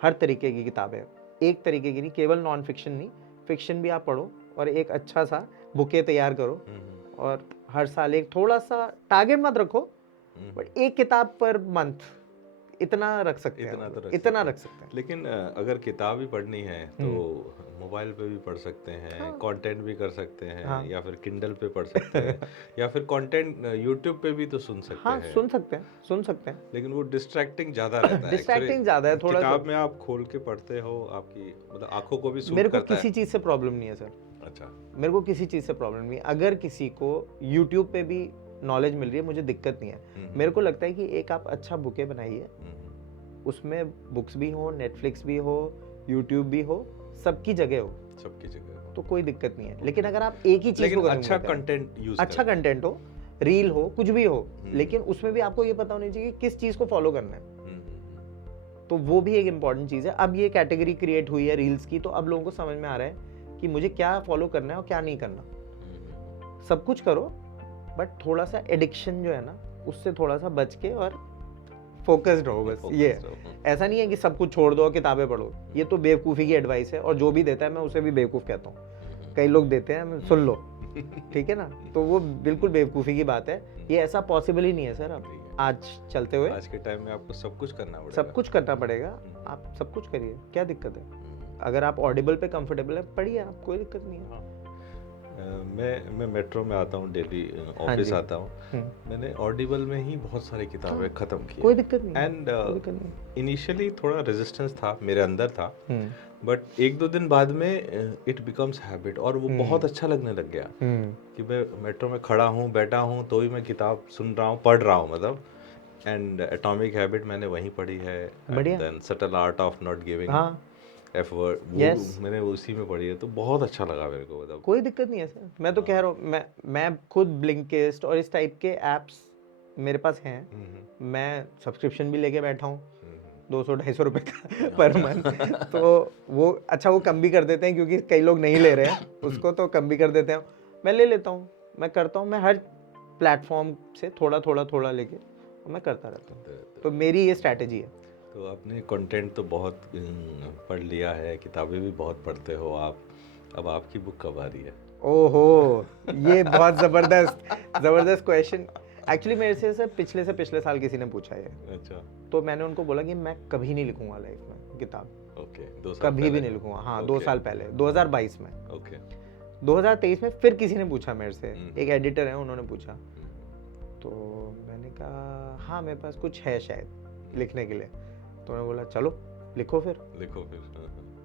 हर तरीके की किताबें, एक तरीके की नहीं, केवल नॉन फिक्शन नहीं, फिक्शन भी आप पढ़ो और एक अच्छा सा बुके तैयार करो और हर साल एक थोड़ा सा टारगेट मत रखो, बट एक किताब पर मंथ इतना रख सकते हैं, इतना रख सकते हैं। लेकिन अगर किताब ही पढ़नी है तो मोबाइल पे भी पढ़ सकते हैं, कंटेंट भी कर सकते हैं, या फिर किंडल पे पढ़ सकते हैं या फिर कंटेंट यूट्यूब पे भी तो सुन सकते हैं। सुन सकते हैं लेकिन वो डिस्ट्रैक्टिंग ज्यादा रहता है। डिस्ट्रैक्टिंग ज्यादा है थोड़ा। किताब में आप खोल के पढ़ते हो, आपकी मतलब आंखों को भी सूट मेरे को करता है। किसी चीज से प्रॉब्लम नहीं है सर। अच्छा, मेरे को किसी चीज से प्रॉब्लम नहीं है। अगर किसी को यूट्यूब पे भी नॉलेज मिल रही है, मुझे दिक्कत नहीं है। मेरे को लगता है कि एक आप अच्छा बुके बनाइए, उसमें बुक्स भी हो, नेटफ्लिक्स भी हो, यूट्यूब भी हो, सबकी जगह हो, तो कोई दिक्कत नहीं है। लेकिन अगर आप एक ही चीज को अच्छा कंटेंट यूज, अच्छा कंटेंट हो, रील हो, कुछ भी हो, लेकिन उसमें भी आपको ये पता होनी चाहिए कि किस चीज को फॉलो करना है, तो वो भी एक इम्पॉर्टेंट चीज है। अब ये कैटेगरी क्रिएट हुई है रील्स की, तो अब लोगों को समझ में आ रहा है कि मुझे क्या फॉलो करना है और क्या नहीं करना। सब कुछ करो बट थोड़ा सा एडिक्शन जो है ना, उससे थोड़ा सा बच के और फोकस्ड रहो बस। ये ऐसा नहीं है कि सब कुछ छोड़ दो और किताबें पढ़ो, ये तो बेवकूफ़ी की एडवाइस है, और जो भी देता है मैं उसे भी बेवकूफ़ कहता हूँ। कई लोग देते हैं, सुन लो, ठीक है ना, तो वो बिल्कुल बेवकूफ़ी की बात है। ये ऐसा पॉसिबल ही नहीं है सर। अब आज चलते हुए, आज के टाइम में आपको सब कुछ करना पड़ेगा। सब कुछ करना पड़ेगा, आप सब कुछ करिए, क्या दिक्कत है? अगर आप ऑडिबल पे कंफर्टेबल है, पढ़िए आप, कोई दिक्कत नहीं है। मैं मेट्रो में आता हूँ, डेली ऑफिस आता हूँ, मैंने ऑडिबल में ही बहुत सारी किताबें खत्म की, कोई दिक्कत नहीं। एंड इनिशियली थोड़ा रेजिस्टेंस था, मेरे अंदर था, बट एक दो दिन बाद में इट बिकम्स हैबिट, और वो बहुत अच्छा लगने लग गया कि मैं मेट्रो में खड़ा हूँ, बैठा हूँ, तो भी मैं किताब सुन रहा हूँ, पढ़ रहा हूँ, मतलब। एंड एटॉमिक हैबिट मैंने वहीं पढ़ी है, then subtle art of not giving effort, वो मैंने उसी में पढ़ी है, तो बहुत अच्छा लगा मेरे को। मतलब कोई दिक्कत नहीं है सर, मैं तो कह रहा हूँ, मैं खुद ब्लिंकिस्ट और इस टाइप के एप्स मेरे पास हैं, मैं सब्सक्रिप्शन भी लेके बैठा हूँ 200-250 रुपए का पर मंथ। तो वो अच्छा, वो कम भी कर देते हैं क्योंकि कई लोग नहीं ले रहे हैं उसको, तो कम भी कर देते हैं, मैं ले लेता हूँ, मैं करता हूँ, मैं हर प्लेटफॉर्म से थोड़ा लेके मैं करता रहता हूँ, तो मेरी ये स्ट्रैटेजी है। तो आपने कंटेंट तो बहुत पढ़ लिया है, किताबें भी बहुत पढ़ते हो आप, अब आपकी बुक कब आ रही है? ओहो, ये बहुत ज़बरदस्त क्वेश्चन। एक्चुअली मेरे से पिछले साल किसी ने पूछा है। अच्छा। तो मैंने उनको बोला कि मैं कभी नहीं लिखूंगा लाइफ में किताब। ओके, 2 साल कभी भी नहीं लिखूंगा। हाँ, 2 साल पहले, 2022 में। ओके। 2023 में फिर किसी ने पूछा मेरे से, एक एडिटर है, उन्होंने पूछा, तो मैंने कहा हाँ मेरे पास कुछ है शायद लिखने के लिए, तो मैं बोला चलो लिखो फिर।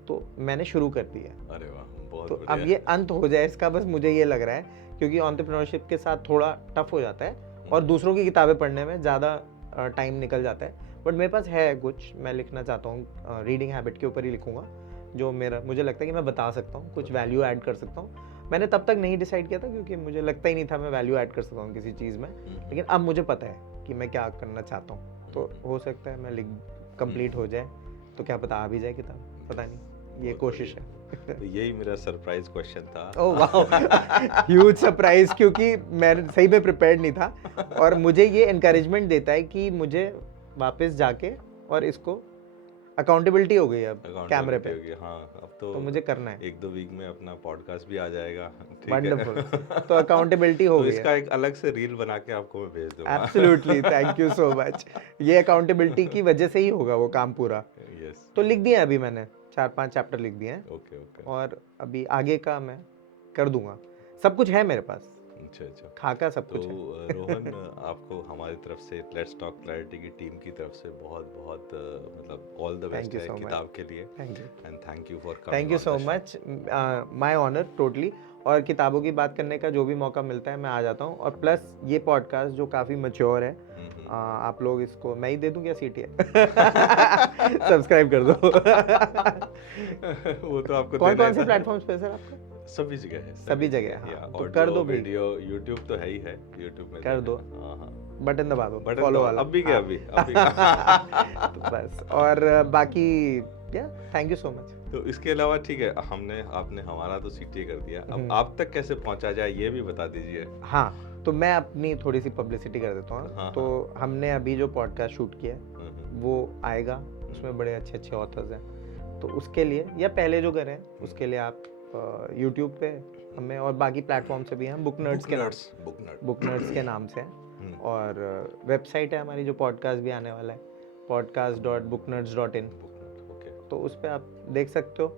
तो मैंने शुरू कर दिया। अरे वाह, बहुत तो अब ये अंत हो जाए इसका, बस मुझे ये लग रहा है, क्योंकि एंटरप्रेन्योरशिप के साथ थोड़ा टफ हो जाता है और दूसरों की किताबें पढ़ने में ज़्यादा टाइम निकल जाता है, बट मेरे पास है कुछ, मैं लिखना चाहता हूँ, रीडिंग हैबिट के ऊपर ही लिखूंगा, जो मुझे लगता है कि मैं बता सकता हूँ, कुछ वैल्यू ऐड कर सकता हूँ। मैंने तब तक नहीं डिसाइड किया था क्योंकि मुझे लगता ही नहीं था मैं वैल्यू ऐड कर सकता हूँ किसी चीज़ में, लेकिन अब मुझे पता है कि मैं क्या करना चाहता हूँ, तो हो सकता है मैं कंप्लीट हो जाए, तो क्या पता आ भी जाए किताब, पता नहीं, ये कोशिश है। तो यही मेरा सरप्राइज क्वेश्चन था। ओह वाह, ह्यूज सरप्राइज, क्योंकि मैं सही में प्रिपेयर्ड नहीं था। और मुझे ये एनकरेजमेंट देता है कि मुझे वापस जाके और इसको अकाउंटेबिलिटी हो गई अब कैमरे पे। हाँ, अब तो मुझे करना है। 1-2 वीक में अपना पॉडकास्ट भी आ जाएगा। वंडरफुल, तो अकाउंटेबिलिटी हो तो गई इसका एक अलग से रील बना के आपको मैं भेज दूंगा। Absolutely, thank you so much. ये अकाउंटेबिलिटी की वजह से ही होगा वो काम पूरा। यस, तो लिख दिया अभी मैंने 4-5 चैप्टर लिख दिए हैं। ओके। और अभी आगे का मैं कर दूंगा, सब कुछ है मेरे पास, अच्छा। खाका सब तो कुछ है। रोहन, आपको हमारी तरफ से लेट्स टॉक क्लैरिटी की टीम की तरफ से बहुत मतलब ऑल द बेस्ट है किताब के लिए। Thank you, and thank you for coming. Thank you so much, my honour totally. और किताबों की बात करने का जो भी मौका मिलता है मैं आ जाता हूँ। और प्लस ये पॉडकास्ट जो काफ़ी मैच्योर है, आप लोग इसको मैं ही दे दूँ क्या सीटी सब्सक्राइब कर दो। वो तो आपको कौन कौन से प्लेटफॉर्म्स पे सर आपका? सभी जगह है, सभी जगह, हाँ। या, तो और कर जो दो भाई। वीडियो यूट्यूब तो है ही है, यूट्यूब में कर दो, हाँ, बटन दबा दो, बटन फॉलो तो वाला। अब भी क्या, अभी तो बस, और बाकी या थैंक यू सो मच। तो इसके अलावा ठीक है, आपने हमारा तो सीटी कर दिया, अब आप तक कैसे पहुंचा जाए ये भी बता दीजिए। हाँ, तो मैं अपनी थोड़ी सी पब्लिसिटी कर देता हूँ। हाँ, तो हमने अभी जो पॉडकास्ट शूट किया है वो आएगा, उसमें बड़े अच्छे ऑथर्स हैं। तो उसके लिए, या पहले जो करें उसके लिए आप यूट्यूब पे हमें, और बाकी प्लेटफॉर्म से भी हैं, बुक नर्ड्स के नाम से हैं। और वेबसाइट है हमारी, जो पॉडकास्ट भी आने वाला है, podcast.booknerds.in। तो उस पर आप देख सकते हो।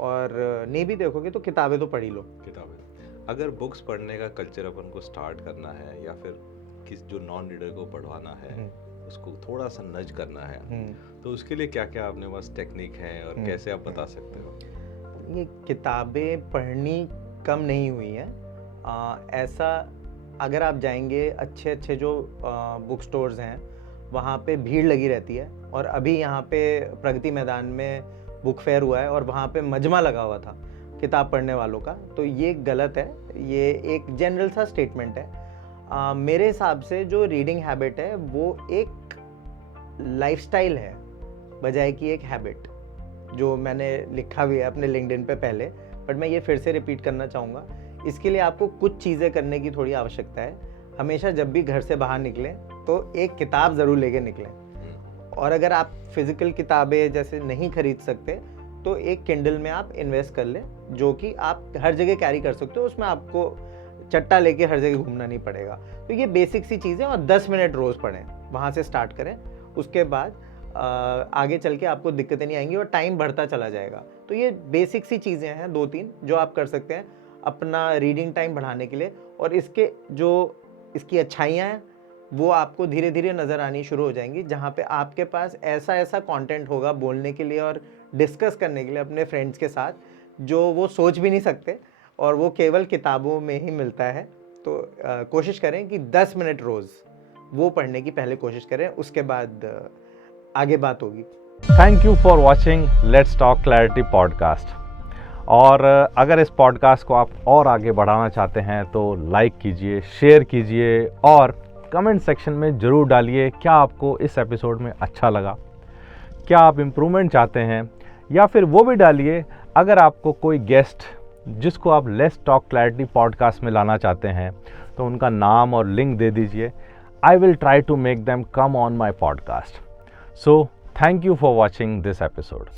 और नहीं भी देखोगे तो किताबें तो पढ़ ही लो। किताबें, अगर बुक्स पढ़ने का कल्चर अपन को स्टार्ट करना है, या फिर किस जो नॉन रीडर को पढ़वाना है, उसको थोड़ा सा नज करना है, तो उसके लिए क्या क्या आपने पास टेक्निक है और कैसे आप बता सकते हो? ये किताबें पढ़नी कम नहीं हुई है। ऐसा अगर आप जाएंगे, अच्छे जो बुक स्टोर्स हैं वहाँ पे भीड़ लगी रहती है। और अभी यहाँ पे प्रगति मैदान में बुक फेयर हुआ है और वहाँ पे मजमा लगा हुआ था किताब पढ़ने वालों का। तो ये गलत है, ये एक जनरल सा स्टेटमेंट है। मेरे हिसाब से जो रीडिंग हैबिट है वो एक लाइफस्टाइल है बजाय कि एक हैबिट, जो मैंने लिखा भी है अपने लिंक्डइन पे पहले, बट मैं ये फिर से रिपीट करना चाहूँगा। इसके लिए आपको कुछ चीज़ें करने की थोड़ी आवश्यकता है। हमेशा जब भी घर से बाहर निकलें तो एक किताब ज़रूर लेके निकलें। और अगर आप फिज़िकल किताबें जैसे नहीं खरीद सकते तो एक किंडल में आप इन्वेस्ट कर लें, जो कि आप हर जगह कैरी कर सकते हो। उसमें आपको चट्टा लेके हर जगह घूमना नहीं पड़ेगा। तो ये बेसिक सी चीज़ें, और 10 मिनट रोज़ पढ़ें, वहाँ से स्टार्ट करें। उसके बाद आगे चल के आपको दिक्कतें नहीं आएंगी और टाइम बढ़ता चला जाएगा। तो ये बेसिक सी चीज़ें हैं 2-3 जो आप कर सकते हैं अपना रीडिंग टाइम बढ़ाने के लिए। और इसकी अच्छाइयाँ हैं वो आपको धीरे धीरे नज़र आनी शुरू हो जाएंगी, जहाँ पे आपके पास ऐसा कंटेंट होगा बोलने के लिए और डिस्कस करने के लिए अपने फ्रेंड्स के साथ, जो वो सोच भी नहीं सकते और वो केवल किताबों में ही मिलता है। तो कोशिश करें कि 10 मिनट रोज़ वो पढ़ने की पहले कोशिश करें, उसके बाद आगे बात होगी। Thank you for watching let's talk clarity podcast. और अगर इस पॉडकास्ट को आप और आगे बढ़ाना चाहते हैं तो लाइक कीजिए, शेयर कीजिए और कमेंट सेक्शन में ज़रूर डालिए क्या आपको इस एपिसोड में अच्छा लगा, क्या आप इम्प्रूवमेंट चाहते हैं, या फिर वो भी डालिए अगर आपको कोई गेस्ट जिसको आप लेट्स टॉक क्लैरिटी पॉडकास्ट में लाना चाहते हैं तो उनका नाम और लिंक दे दीजिए। I will try to make them come on my podcast. So, thank you for watching this episode.